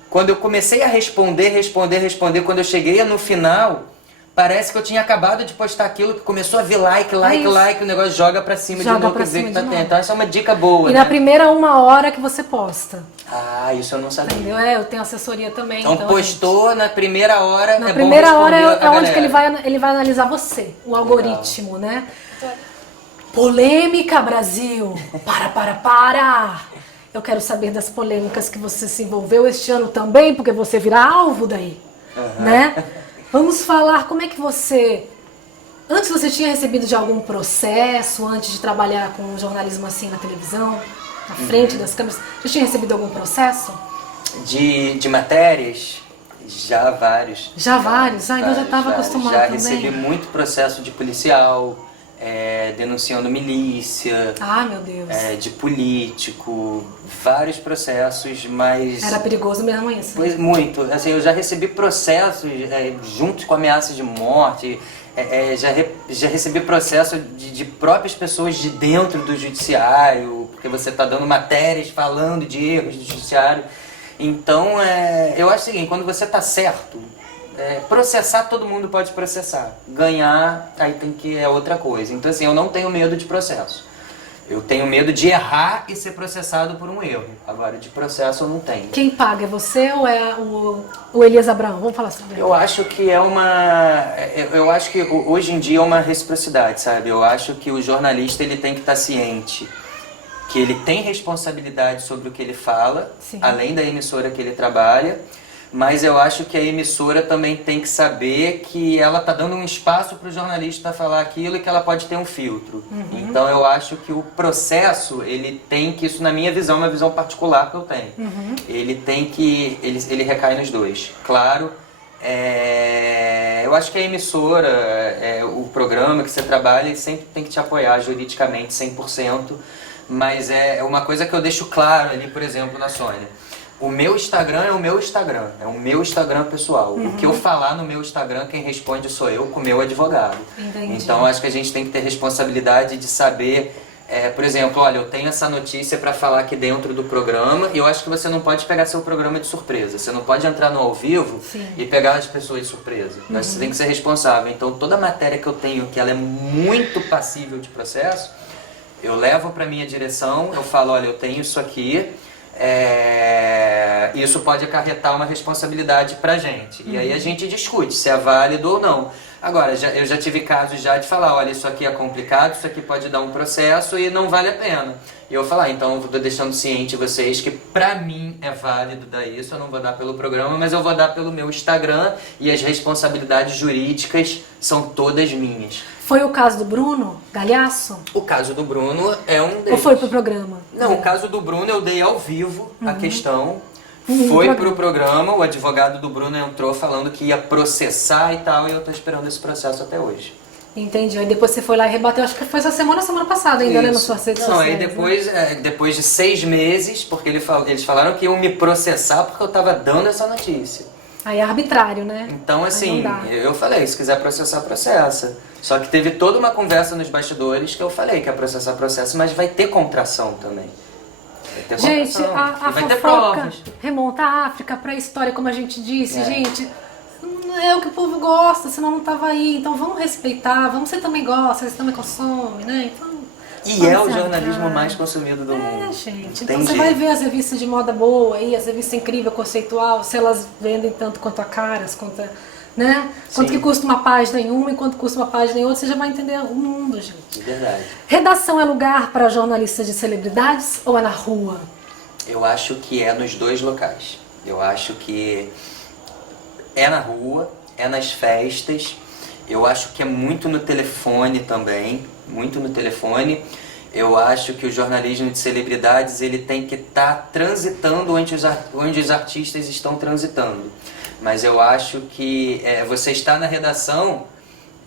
Quando eu comecei a responder, quando eu cheguei no final, parece que eu tinha acabado de postar aquilo, que começou a vir like, o negócio joga pra cima de novo, ver que tá tendo. Então essa é uma dica boa, E né? na primeira 1 hora que você posta. Ah, isso eu não sabia. Entendeu? Eu tenho assessoria também. Então postou na primeira hora, na primeira hora é onde que ele vai analisar você, o algoritmo, né? Polêmica, Brasil! Para! Eu quero saber das polêmicas que você se envolveu este ano também, porque você virá alvo daí, né? Vamos falar como é que você... Antes você tinha recebido de algum processo, antes de trabalhar com jornalismo assim na televisão, na frente das câmeras, já tinha recebido algum processo? De matérias? Já vários. Já vários? Então já estava acostumado já também? Já recebi muito processo de policial, denunciando milícia, Ah, meu Deus. de político, vários processos, mas... Era perigoso mesmo isso. Pois, muito. Assim, eu já recebi processos junto com ameaças de morte, já recebi processo de próprias pessoas de dentro do judiciário, porque você está dando matérias falando de erros do judiciário. Então, eu acho o seguinte, quando você está certo, processar todo mundo pode processar. Ganhar, aí é outra coisa. Então, assim, eu não tenho medo de processo. Eu tenho medo de errar e ser processado por um erro. Agora, de processo eu não tenho. Quem paga é você ou é o Elias Abrão? Vamos falar sobre ele. Eu acho que eu acho que hoje em dia é uma reciprocidade, sabe? Eu acho que o jornalista ele tem que estar ciente que ele tem responsabilidade sobre o que ele fala, Sim. além da emissora que ele trabalha. Mas eu acho que a emissora também tem que saber que ela está dando um espaço para o jornalista falar aquilo e que ela pode ter um filtro. Uhum. Então eu acho que o processo, ele tem que, isso na minha visão, uma visão particular que eu tenho, Uhum. ele recai nos dois. Claro, eu acho que a emissora, o programa que você trabalha, ele sempre tem que te apoiar juridicamente 100%, mas é uma coisa que eu deixo claro ali, por exemplo, na Sônia. O meu Instagram é o meu Instagram pessoal. Uhum. O que eu falar no meu Instagram, quem responde sou eu com o meu advogado. Entendi. Então acho que a gente tem que ter responsabilidade de saber, por exemplo, olha, eu tenho essa notícia para falar aqui dentro do programa e eu acho que você não pode pegar seu programa de surpresa. Você não pode entrar no ao vivo Sim. e pegar as pessoas de surpresa. Uhum. Você tem que ser responsável. Então toda matéria que eu tenho, que ela é muito passível de processo, eu levo para minha direção, eu falo, olha, eu tenho isso aqui, isso pode acarretar uma responsabilidade pra gente. E aí a gente discute se é válido ou não. Agora, eu já tive casos já de falar, olha, isso aqui é complicado, isso aqui pode dar um processo e não vale a pena. E eu falar, então eu estou deixando ciente vocês que pra mim é válido dar isso, eu não vou dar pelo programa, mas eu vou dar pelo meu Instagram e as responsabilidades jurídicas são todas minhas. Foi o caso do Bruno Galhaço? O caso do Bruno é um deles. Ou foi pro programa? Não, o caso do Bruno eu dei ao vivo a questão. Uhum, Foi pro programa, o advogado do Bruno entrou falando que ia processar e tal, e eu tô esperando esse processo até hoje. Entendi. Aí depois você foi lá e rebateu, acho que foi essa semana passada ainda, né, nas Isso. suas redes Não, sociais. aí depois, depois de 6 meses, porque eles falaram que iam me processar porque eu tava dando essa notícia. Aí é arbitrário, né? Então, Aí assim, não dá. eu falei, se quiser processar, processa. Só que teve toda uma conversa nos bastidores que eu falei que ia processar, processo, mas vai ter contração também. Vai ter Gente, contração, a e vai ter fofoca provas. remonta à África, pra história, como a gente disse, gente. É o que o povo gosta, senão não tava aí. Então vamos respeitar, você também gosta, você também consome, né? Então, E é o vamos jornalismo atrás. mais consumido do mundo. Gente, Tem então você jeito. vai ver as revistas de moda boa aí, as revistas incríveis, conceitual, se elas vendem tanto quanto a Caras, né? Quanto Sim. que custa uma página em uma e quanto custa uma página em outra, você já vai entender o mundo, gente. De verdade. Redação é lugar para jornalistas de celebridades ou é na rua? Eu acho que é nos dois locais. Eu acho que é na rua, é nas festas. Eu acho que é muito no telefone também, muito no telefone. Eu acho que o jornalismo de celebridades ele tem que estar transitando onde os artistas estão transitando. Mas eu acho que você estar na redação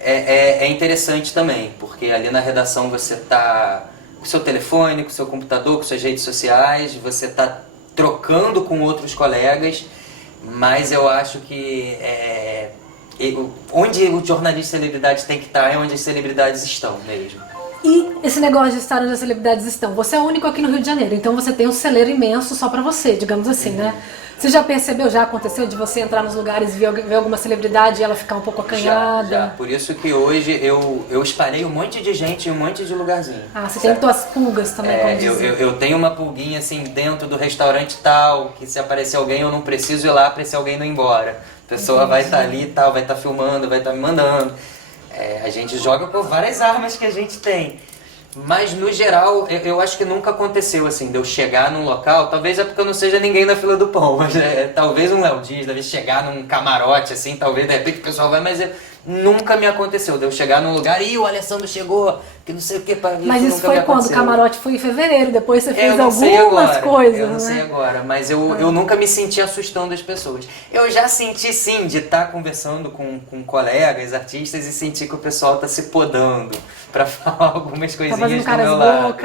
é interessante também, porque ali na redação você está com o seu telefone, com o seu computador, com suas redes sociais, você está trocando com outros colegas, mas eu acho que onde o jornalista de celebridades tem que estar é onde as celebridades estão mesmo. E esse negócio de estar onde as celebridades estão? Você é o único aqui no Rio de Janeiro, então você tem um celeiro imenso só pra você, digamos assim, né? Você já percebeu, já aconteceu de você entrar nos lugares e ver alguma celebridade e ela ficar um pouco acanhada? Já. Por isso que hoje eu espalhei um monte de gente em um monte de lugarzinho. Ah, você tem tuas pulgas também, como dizem. Eu tenho uma pulguinha assim dentro do restaurante tal, que se aparecer alguém eu não preciso ir lá pra esse alguém não ir embora. A pessoa vai estar ali e tal, vai estar filmando, vai estar me mandando. A gente joga por várias armas que a gente tem. Mas no geral, eu acho que nunca aconteceu assim, de eu chegar num local, talvez é porque eu não seja ninguém na fila do pão, mas talvez um Léo Dias, deve chegar num camarote assim, talvez de repente o pessoal vai, mas Nunca me aconteceu de eu chegar num lugar e o Alessandro chegou, que não sei o que, Mas isso foi quando? O camarote foi em fevereiro, depois você fez eu não sei algumas agora, coisas, eu não sei agora, mas eu nunca me senti assustando as pessoas. Eu já senti sim de estar conversando com colegas, artistas e sentir que o pessoal tá se podando pra falar algumas coisinhas do meu lado.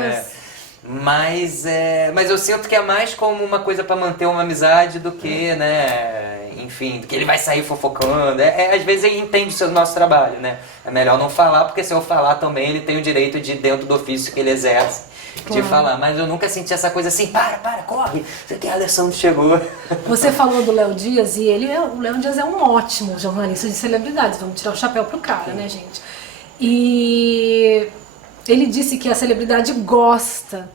Mas eu sinto que é mais como uma coisa pra manter uma amizade do que, né, enfim, do que ele vai sair fofocando. Às vezes ele entende o nosso trabalho, né? É melhor não falar, porque se eu falar também, ele tem o direito de, dentro do ofício que ele exerce, de falar. Mas eu nunca senti essa coisa assim, para, corre, você que a Alessandro chegou. Você falou do Léo Dias e o Léo Dias é um ótimo jornalista de celebridades. Vamos tirar o chapéu pro cara, né, gente? E ele disse que a celebridade gosta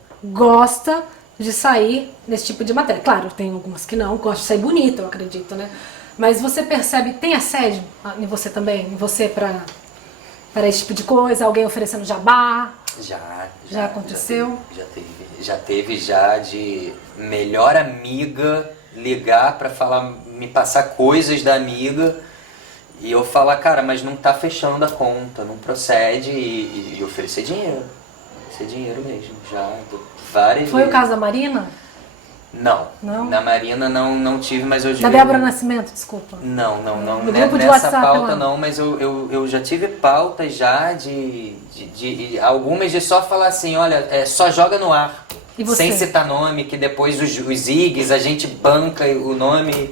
de sair nesse tipo de matéria. Claro, tem algumas que não, gostam de sair bonita, eu acredito, né? Mas você percebe, tem assédio em você também? Em você para esse tipo de coisa? Alguém oferecendo jabá? Já aconteceu? Já teve de melhor amiga ligar pra falar, me passar coisas da amiga e eu falar, cara, mas não tá fechando a conta, não procede e oferecer dinheiro. Oferecer dinheiro mesmo, já várias Foi vezes. o caso da Marina? Não. Na Marina não tive, mas eu já... Da Débora Nascimento, desculpa. Não. No grupo de Nessa WhatsApp, pauta não, mas eu já tive pautas já de algumas de só falar assim, olha, só joga no ar. E você? Sem citar nome, que depois os zigs, a gente banca o nome.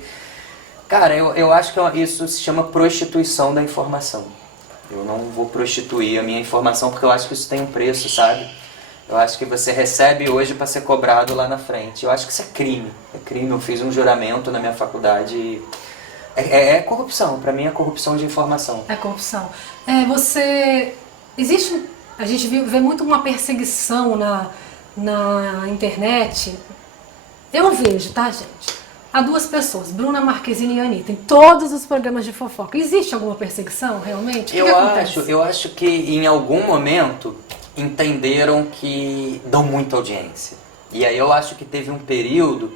Cara, eu acho que isso se chama prostituição da informação. Eu não vou prostituir a minha informação porque eu acho que isso tem um preço, sabe? Eu acho que você recebe hoje para ser cobrado lá na frente. Eu acho que isso é crime. É crime. Eu fiz um juramento na minha faculdade. É corrupção. Para mim é corrupção de informação. É corrupção. Existe... A gente vê muito uma perseguição na internet. Eu vejo, tá, gente? Há duas pessoas, Bruna Marquezine e Anitta, em todos os programas de fofoca. Existe alguma perseguição, realmente? O que acontece? Eu acho que em algum momento entenderam que dão muita audiência. E aí eu acho que teve um período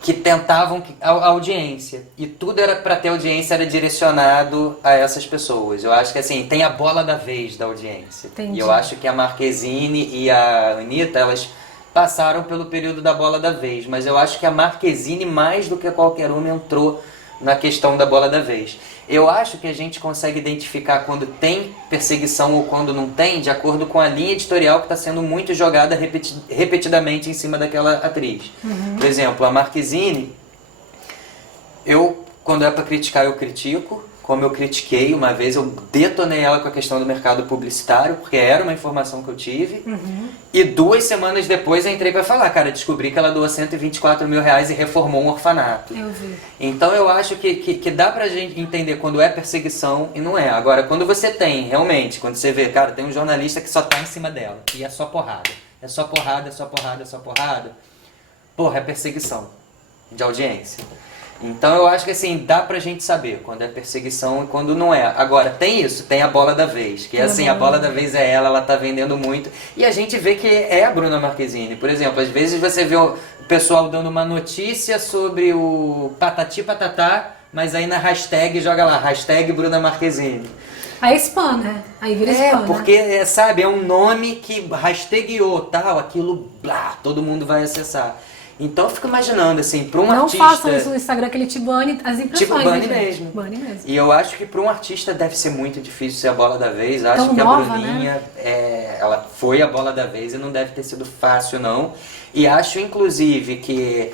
que tentavam a audiência. E tudo era para ter audiência, era direcionado a essas pessoas. Eu acho que assim, tem a bola da vez da audiência. Entendi. E eu acho que a Marquezine e a Anitta, elas passaram pelo período da bola da vez. Mas eu acho que a Marquezine, mais do que qualquer uma, entrou na questão da bola da vez. Eu acho que a gente consegue identificar quando tem perseguição ou quando não tem, de acordo com a linha editorial que está sendo muito jogada repetidamente em cima daquela atriz. Por exemplo, a Marquezine, quando é para criticar, eu critico. Como eu critiquei uma vez, eu detonei ela com a questão do mercado publicitário, porque era uma informação que eu tive. E 2 semanas depois eu entrei para falar, cara, descobri que ela doou R$124 mil e reformou um orfanato. Eu vi. Então eu acho que dá pra gente entender quando é perseguição e não é. Agora, quando você tem, realmente, quando você vê, cara, tem um jornalista que só tá em cima dela, e é só porrada. É só porrada, é só porrada, é só porrada. Porra, é perseguição de audiência. Então eu acho que assim, dá pra gente saber quando é perseguição e quando não é. Agora, tem isso, tem a bola da vez, que é assim, a bola da vez é ela tá vendendo muito. E a gente vê que é a Bruna Marquezine. Por exemplo, às vezes você vê o pessoal dando uma notícia sobre o patati patatá, mas aí na hashtag joga lá, hashtag Bruna Marquezine. Aí spam, né? Aí vira spam, porque, sabe, é um nome que hashtagueou, tal, aquilo, blá, todo mundo vai acessar. Então eu fico imaginando, assim, para um artista... Não façam isso no Instagram, que ele te bane as impressões. Tipo, bane né, mesmo. Bane mesmo. E eu acho que para um artista deve ser muito difícil ser a bola da vez. Acho Tão que nova, a Bruninha, né? ela foi a bola da vez e não deve ter sido fácil, não. E acho, inclusive, que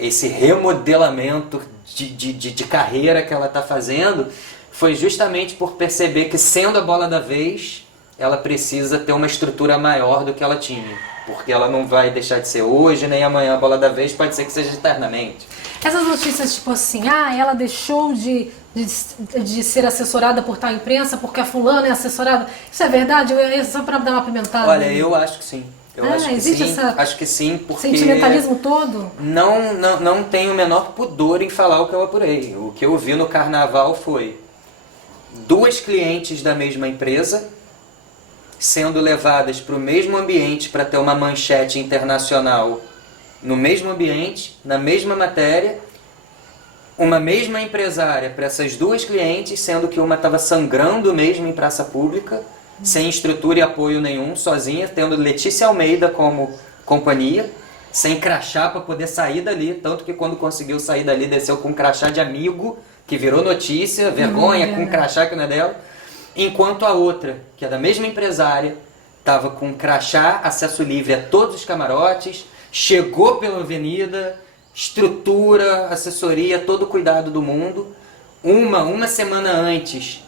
esse remodelamento de carreira que ela está fazendo foi justamente por perceber que, sendo a bola da vez, ela precisa ter uma estrutura maior do que ela tinha. Porque ela não vai deixar de ser hoje, nem amanhã a bola da vez, pode ser que seja eternamente. Essas notícias tipo assim, ela deixou de ser assessorada por tal imprensa porque a fulana é assessorada, isso é verdade? Só para dar uma apimentada? Olha, eu acho que sim. Eu acho que existe sim, acho que sim, porque... Sentimentalismo todo? Não tenho o menor pudor em falar o que eu apurei. O que eu vi no carnaval foi 2 clientes da mesma empresa sendo levadas para o mesmo ambiente para ter uma manchete internacional no mesmo ambiente, na mesma matéria, uma mesma empresária para essas duas clientes, sendo que uma estava sangrando mesmo em praça pública, sem estrutura e apoio nenhum, sozinha, tendo Letícia Almeida como companhia, sem crachá para poder sair dali, tanto que quando conseguiu sair dali, desceu com um crachá de amigo, que virou notícia, vergonha, com um crachá que não é dela, enquanto a outra, que é da mesma empresária, estava com crachá, acesso livre a todos os camarotes, chegou pela avenida, estrutura, assessoria, todo o cuidado do mundo. Uma semana antes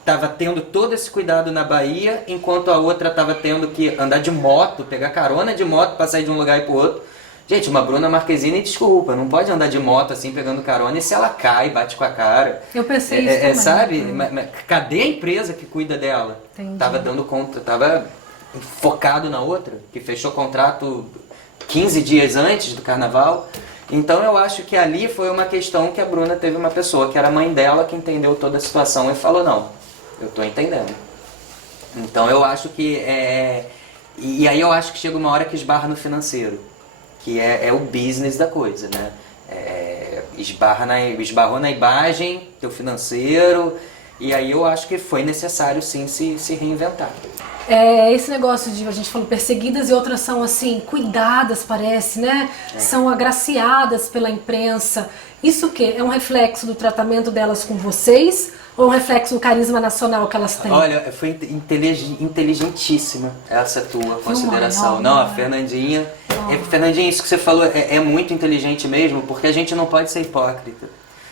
estava tendo todo esse cuidado na Bahia, enquanto a outra estava tendo que andar de moto, pegar carona de moto para sair de um lugar e para o outro. Gente, uma Bruna Marquezine, desculpa, não pode andar de moto assim, pegando carona, e se ela cai, bate com a cara. Eu pensei isso também. Sabe? Cadê a empresa que cuida dela? Entendi. Tava dando conta, tava focado na outra, que fechou contrato 15 dias antes do carnaval. Então eu acho que ali foi uma questão que a Bruna teve uma pessoa, que era a mãe dela, que entendeu toda a situação e falou, não, eu tô entendendo. Então eu acho que e aí eu acho que chega uma hora que esbarra no financeiro, que é o business da coisa, né? Esbarrou na imagem, teu financeiro, e aí eu acho que foi necessário sim se reinventar. Esse negócio de, a gente falou, perseguidas e outras são assim, cuidadas, parece, né? São agraciadas pela imprensa. Isso o quê? É um reflexo do tratamento delas com vocês ou um reflexo do carisma nacional que elas têm? Olha, foi inteligentíssima essa tua consideração. Não, a Fernandinha... Fernandinha, isso que você falou é muito inteligente mesmo, porque a gente não pode ser hipócrita.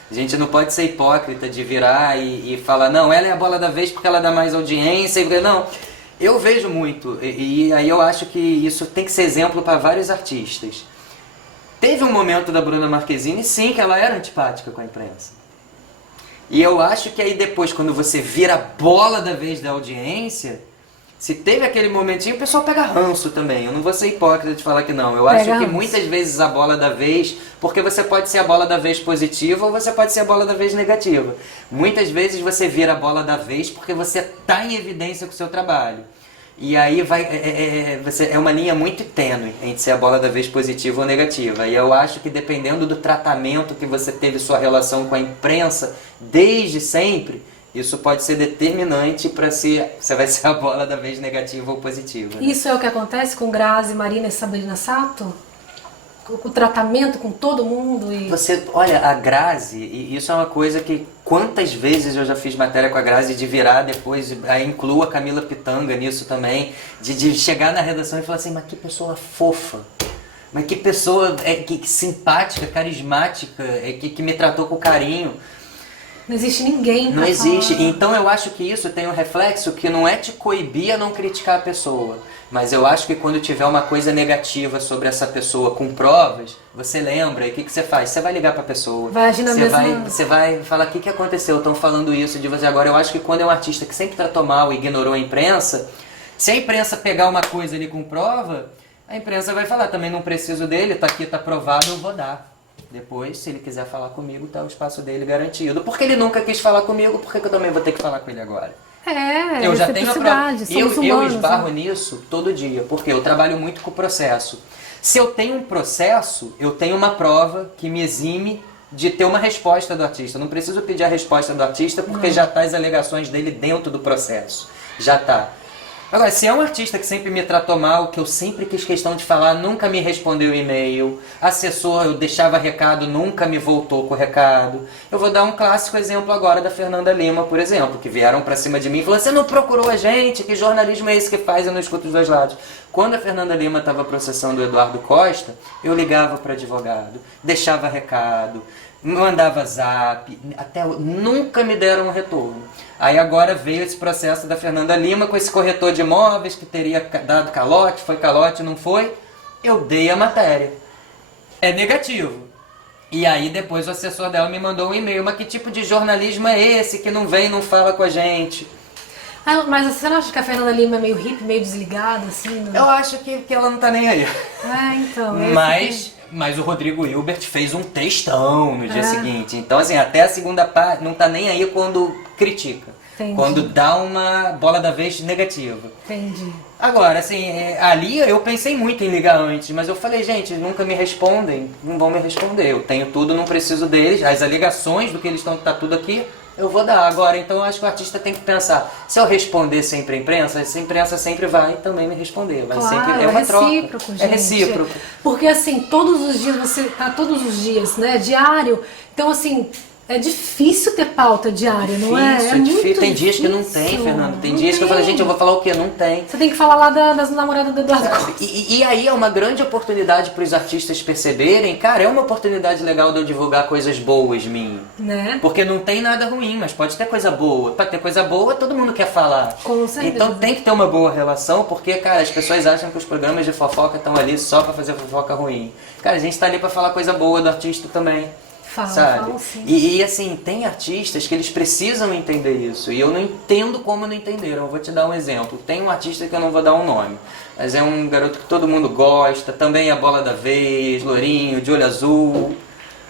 A gente não pode ser hipócrita de virar e falar, não, ela é a bola da vez porque ela dá mais audiência. Não, eu vejo muito, e aí eu acho que isso tem que ser exemplo para vários artistas. Teve um momento da Bruna Marquezine, sim, que ela era antipática com a imprensa. E eu acho que aí depois, quando você vira a bola da vez da audiência, se teve aquele momentinho, o pessoal pega ranço também. Eu não vou ser hipócrita de falar que não. Eu acho que muitas vezes a bola da vez, porque você pode ser a bola da vez positiva ou você pode ser a bola da vez negativa. Muitas vezes você vira a bola da vez porque você está em evidência com o seu trabalho. E aí é uma linha muito tênue entre ser a bola da vez positiva ou negativa. E eu acho que dependendo do tratamento que você teve sua relação com a imprensa desde sempre, isso pode ser determinante para se você vai ser a bola da vez negativa ou positiva. Né? Isso é o que acontece com Grazi, Marina e Sabrina Sato? O tratamento com todo mundo? Olha, a Grazi, e isso é uma coisa que quantas vezes eu já fiz matéria com a Grazi de virar depois, aí incluo a Camila Pitanga nisso também, de chegar na redação e falar assim, mas que pessoa fofa, mas que pessoa que simpática, carismática, que me tratou com carinho. Não existe ninguém pra Não existe. falar. Então eu acho que isso tem um reflexo que não é te coibir a não criticar a pessoa. Mas eu acho que quando tiver uma coisa negativa sobre essa pessoa com provas, você lembra e o que você faz? Você vai ligar pra pessoa. Vai agir na mesma... Você vai falar, o que aconteceu? Estão falando isso de você agora. Eu acho que quando é um artista que sempre tratou mal e ignorou a imprensa, se a imprensa pegar uma coisa ali com prova, a imprensa vai falar, também não preciso dele, tá aqui, tá provado, eu vou dar. Depois, se ele quiser falar comigo, tá o espaço dele garantido. Porque ele nunca quis falar comigo, por que eu também vou ter que falar com ele agora? Eu já tenho a prova. Eu esbarro nisso todo dia, porque eu trabalho muito com o processo. Se eu tenho um processo, eu tenho uma prova que me exime de ter uma resposta do artista. Eu não preciso pedir a resposta do artista, porque já tá as alegações dele dentro do processo. Já tá. Agora, se é um artista que sempre me tratou mal, que eu sempre quis questão de falar, nunca me respondeu e-mail, assessor, eu deixava recado, nunca me voltou com o recado. Eu vou dar um clássico exemplo agora da Fernanda Lima, por exemplo, que vieram pra cima de mim e falaram, você não procurou a gente? Que jornalismo é esse que faz? Eu não escuto os dois lados. Quando a Fernanda Lima estava processando o Eduardo Costa, eu ligava para advogado, deixava recado, mandava zap, nunca me deram um retorno. Aí agora veio esse processo da Fernanda Lima com esse corretor de imóveis que teria dado calote, foi calote, não foi? Eu dei a matéria. É negativo. E aí depois o assessor dela me mandou um e-mail, mas que tipo de jornalismo é esse que não vem e não fala com a gente? Mas você não acha que a Fernanda Lima é meio hippie, meio desligada, assim? Não? Eu acho que ela não tá nem aí. Então. Mas o Rodrigo Hilbert fez um textão no dia seguinte. Então, assim, até a segunda parte não tá nem aí quando critica. Entendi. Quando dá uma bola da vez negativa. Entendi. Agora, assim, ali eu pensei muito em ligar antes, mas eu falei, gente, nunca me respondem, não vão me responder. Eu tenho tudo, não preciso deles. As alegações do que eles estão, tá tudo aqui, eu vou dar. Agora, então eu acho que o artista tem que pensar, se eu responder sempre a imprensa, essa imprensa sempre vai também me responder. Vai Claro, sempre, é uma recíproco, troca. gente. É recíproco. Porque assim, todos os dias, você tá todos os dias, né? Diário. Então, assim, é difícil ter pauta diária, não é? É muito difícil. Tem dias que não difícil. tem, Fernando. Tem Não dias que eu falo, gente, eu vou falar o quê? Não tem. Você tem que falar lá das namoradas do Eduardo Costa. E aí é uma grande oportunidade para os artistas perceberem, cara, é uma oportunidade legal de eu divulgar coisas boas minhas. Né? Porque não tem nada ruim, mas pode ter coisa boa. Para ter coisa boa, todo mundo quer falar. Com certeza. Então tem que ter uma boa relação, porque, cara, as pessoas acham que os programas de fofoca estão ali só para fazer fofoca ruim. Cara, a gente tá ali para falar coisa boa do artista também. Sabe? Sim. E assim, tem artistas que eles precisam entender isso. E eu não entendo como não entenderam. Eu vou te dar um exemplo. Tem um artista que eu não vou dar um nome, mas é um garoto que todo mundo gosta. Também é bola da vez, lourinho, de olho azul.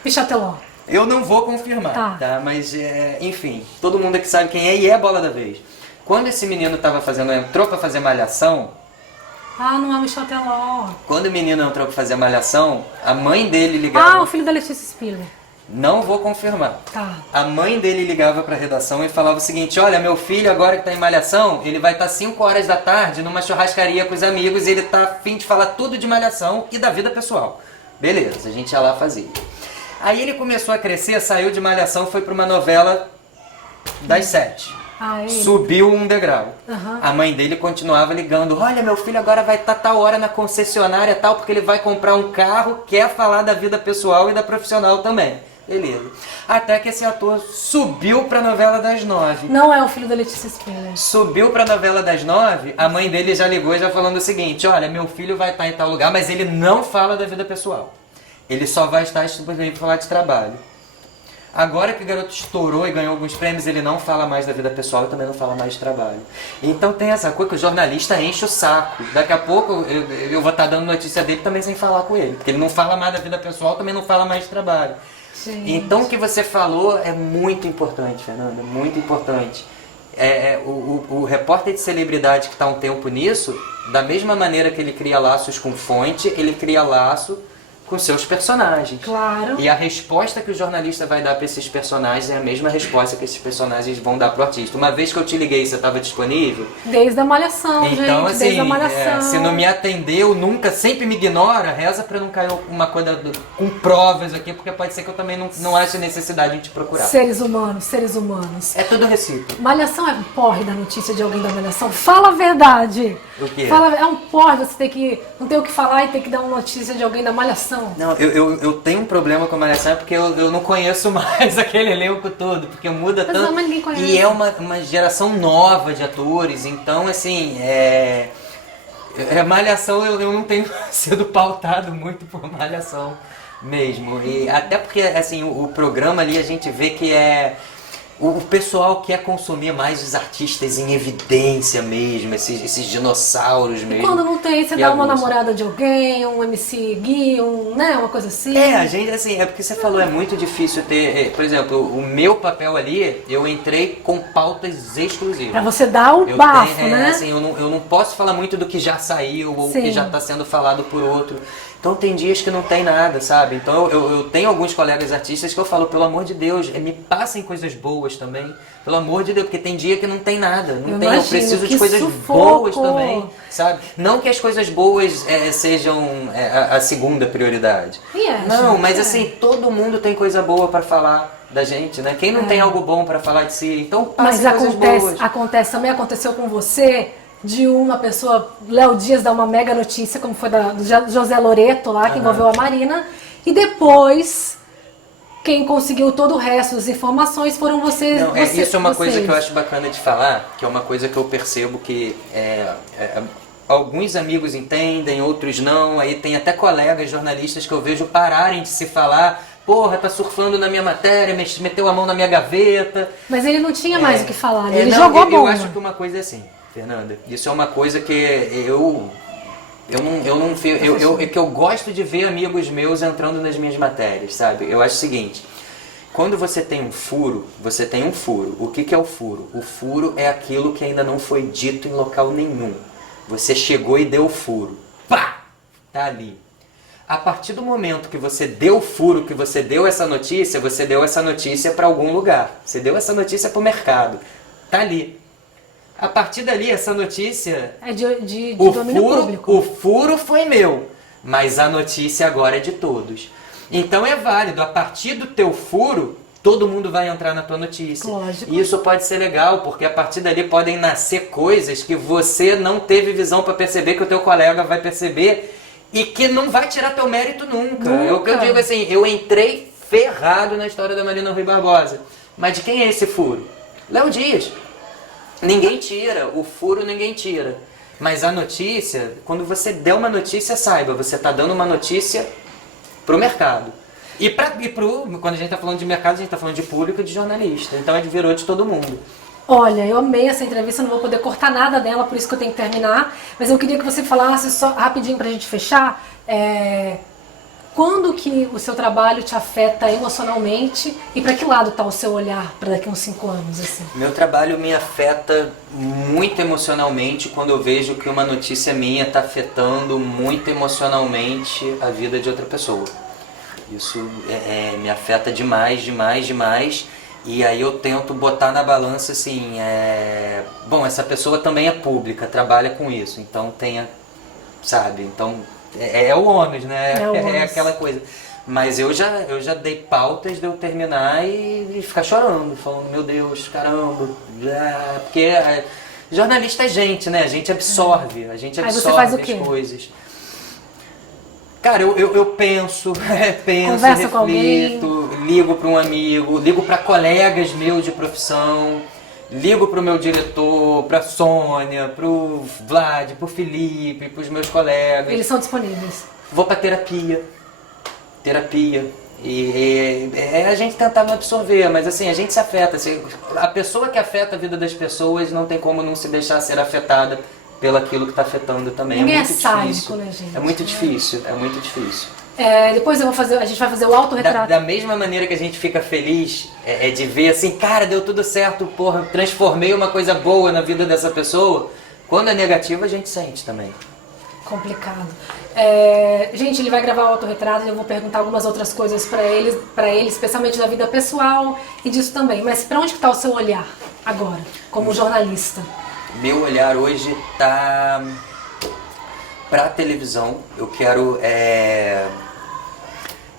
Pichateló. Eu não vou confirmar, tá? Mas, enfim, todo mundo aqui sabe quem é e é bola da vez. Quando esse menino entrou pra fazer malhação, Ah, não é o Michel Teló. quando o menino entrou pra fazer malhação, a mãe dele ligava... Ah, o filho da Letícia Spiller. Não vou confirmar. Tá. A mãe dele ligava pra redação e falava o seguinte, olha, meu filho agora que tá em malhação, ele vai estar 5 horas da tarde numa churrascaria com os amigos e ele tá a fim de falar tudo de malhação e da vida pessoal. Beleza, a gente ia lá fazia. Aí ele começou a crescer, saiu de malhação, foi pra uma novela das 7. Ah, ele. Subiu um degrau. Aham. A mãe dele continuava ligando, olha, meu filho agora vai estar tal hora na concessionária tal, porque ele vai comprar um carro, quer falar da vida pessoal e da profissional também. Beleza. Até que esse ator subiu pra novela das 9. Não é o filho da Letícia Spiller. Subiu pra novela das 9, a mãe dele já ligou já falando o seguinte, olha, meu filho vai estar em tal lugar, mas ele não fala da vida pessoal. Ele só vai estar estudando para falar de trabalho. Agora que o garoto estourou e ganhou alguns prêmios, ele não fala mais da vida pessoal e também não fala mais de trabalho. Então tem essa coisa que o jornalista enche o saco. Daqui a pouco eu vou estar dando notícia dele também sem falar com ele. Porque ele não fala mais da vida pessoal, também não fala mais de trabalho. Gente. Então o que você falou é muito importante, Fernanda, muito importante. O repórter de celebridade que está um tempo nisso, da mesma maneira que ele cria laços com fonte, ele cria laço com seus personagens. Claro. E a resposta que o jornalista vai dar para esses personagens é a mesma resposta que esses personagens vão dar pro artista. Uma vez que eu te liguei, você estava disponível? Desde a malhação, Então, gente. assim, Desde a malhação. se não me atendeu, nunca, sempre me ignora, reza pra não cair uma coisa com provas aqui, porque pode ser que eu também não ache necessidade de te procurar. Seres humanos, seres humanos. É tudo recíproco. Malhação é um porre da notícia de alguém da malhação? Fala a verdade. O quê? É um porre você ter que não ter o que falar e ter que dar uma notícia de alguém da malhação. Não, eu tenho um problema com a Malhação porque eu não conheço mais aquele elenco todo, porque muda Mas tanto. não, mas ninguém conhece. E é uma geração nova de atores, então assim, Malhação eu não tenho sido pautado muito por Malhação mesmo. E até porque assim, o programa ali a gente vê que o pessoal quer consumir mais os artistas em evidência mesmo, esses dinossauros mesmo. E quando não tem, você E dá uma abuso. namorada de alguém, um MC Gui, uma coisa assim. A gente, assim, é porque você falou, é muito difícil ter, por exemplo, o meu papel ali, eu entrei com pautas exclusivas. Pra você dar o Eu bafo, tenho, né? Assim, eu não posso falar muito do que já saiu ou Sim. que já está sendo falado por outro. Então tem dias que não tem nada, sabe? Então eu tenho alguns colegas artistas que eu falo, pelo amor de Deus, me passem coisas boas também. Pelo amor de Deus, porque tem dia que não tem nada. Não tem, eu imagino, preciso de que coisas sufoco. boas também, sabe? Não que as coisas boas sejam a segunda prioridade. Não, gente, mas assim, todo mundo tem coisa boa para falar da gente, né? Quem não tem algo bom para falar de si? Então passem Mas coisas boas. também aconteceu com você, de uma pessoa, Léo Dias dá uma mega notícia, como foi do José Loreto lá, que envolveu a Marina, e depois quem conseguiu todo o resto das informações foram vocês. Não, isso é uma coisa vocês. que eu acho bacana de falar, que é uma coisa que eu percebo que alguns amigos entendem, outros não, aí tem até colegas jornalistas que eu vejo pararem de se falar, porra, tá surfando na minha matéria, meteu a mão na minha gaveta. Mas ele não tinha mais o que falar, né? Ele não, jogou a bomba. Eu acho que uma coisa é assim, Fernanda, isso é uma coisa que que eu gosto de ver amigos meus entrando nas minhas matérias, sabe? Eu acho o seguinte, Quando você tem um furo, você tem um furo. O que é o furo? O furo é aquilo que ainda não foi dito em local nenhum. Você chegou e deu o furo. Pá! Tá ali. A partir do momento que você deu o furo, que você deu essa notícia para algum lugar. Você deu essa notícia para o mercado. Tá ali. A partir dali, essa notícia... É de domínio público. O furo foi meu, mas a notícia agora é de todos. Então é válido. A partir do teu furo, todo mundo vai entrar na tua notícia. Lógico. E isso pode ser legal, porque a partir dali podem nascer coisas que você não teve visão para perceber, que o teu colega vai perceber e que não vai tirar teu mérito nunca. É o que eu digo assim, eu entrei ferrado na história da Marina Rui Barbosa. Mas de quem é esse furo? Léo Dias. Ninguém tira, o furo ninguém tira. Mas a notícia, quando você der uma notícia, saiba, você está dando uma notícia pro mercado. Quando a gente está falando de mercado, a gente está falando de público e de jornalista. Então virou de todo mundo. Olha, eu amei essa entrevista, não vou poder cortar nada dela, por isso que eu tenho que terminar. Mas eu queria que você falasse só rapidinho pra gente fechar. Quando que o seu trabalho te afeta emocionalmente e para que lado está o seu olhar para daqui a uns 5 anos? Assim? Meu trabalho me afeta muito emocionalmente quando eu vejo que uma notícia minha está afetando muito emocionalmente a vida de outra pessoa. Isso me afeta demais, demais, demais. E aí eu tento botar na balança assim, bom, essa pessoa também é pública, trabalha com isso, então sabe, então... É o ônus, né? É aquela coisa. Mas eu já dei pautas de eu terminar e ficar chorando, falando, meu Deus, caramba. Porque jornalista é gente, né? A gente absorve, Aí você faz o quê? as coisas. Cara, eu penso, Conversa reflito, com alguém. ligo para um amigo, ligo para colegas meus de profissão. Ligo pro meu diretor, pra Sônia, pro Vlad, pro Felipe, pros meus colegas. Eles são disponíveis. Vou pra terapia. E a gente tentar não absorver, mas assim, a gente se afeta. Assim, a pessoa que afeta a vida das pessoas não tem como não se deixar ser afetada pelaquilo que tá afetando também. Ninguém é muito sádico, difícil. né, gente? É muito difícil, é muito difícil. Depois a gente vai fazer o autorretrato. Da mesma maneira que a gente fica feliz de ver assim, cara, deu tudo certo, porra, transformei uma coisa boa na vida dessa pessoa. Quando é negativo, a gente sente também. Complicado. Gente, ele vai gravar o autorretrato e eu vou perguntar algumas outras coisas pra ele, especialmente da vida pessoal e disso também. Mas pra onde que tá o seu olhar agora, como jornalista? Meu olhar hoje tá pra televisão. Eu quero...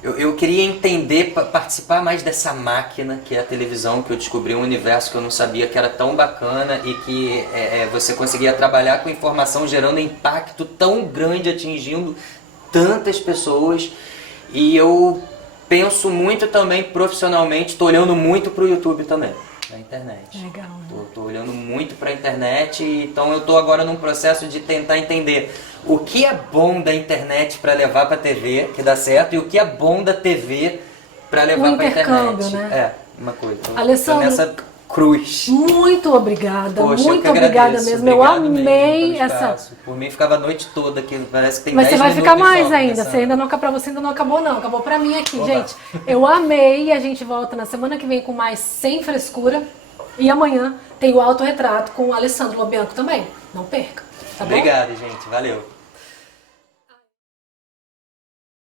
Eu queria entender, participar mais dessa máquina que é a televisão, que eu descobri um universo que eu não sabia que era tão bacana e que você conseguia trabalhar com informação gerando impacto tão grande, atingindo tantas pessoas. E eu penso muito também profissionalmente, estou olhando muito para o YouTube também, na internet. Legal, né? Tô olhando muito para a internet, então eu estou agora num processo de tentar entender o que é bom da internet para levar para a TV, que dá certo, e o que é bom da TV para levar para a internet. Né? Uma coisa. Alessandro, nessa cruz. Muito obrigada, Poxa, muito obrigada mesmo. Eu amei essa. Por mim ficava a noite toda aqui, parece que tem Mas 10 você vai ficar minutos mais só ainda. começando. Você ainda não acabou, você ainda não acabou não. Acabou pra mim aqui, Oba. gente. Eu amei e a gente volta na semana que vem com mais Sem Frescura. E amanhã tem o autorretrato com o Alessandro Lobianco também. Não perca, tá bom? Obrigado, gente. Valeu.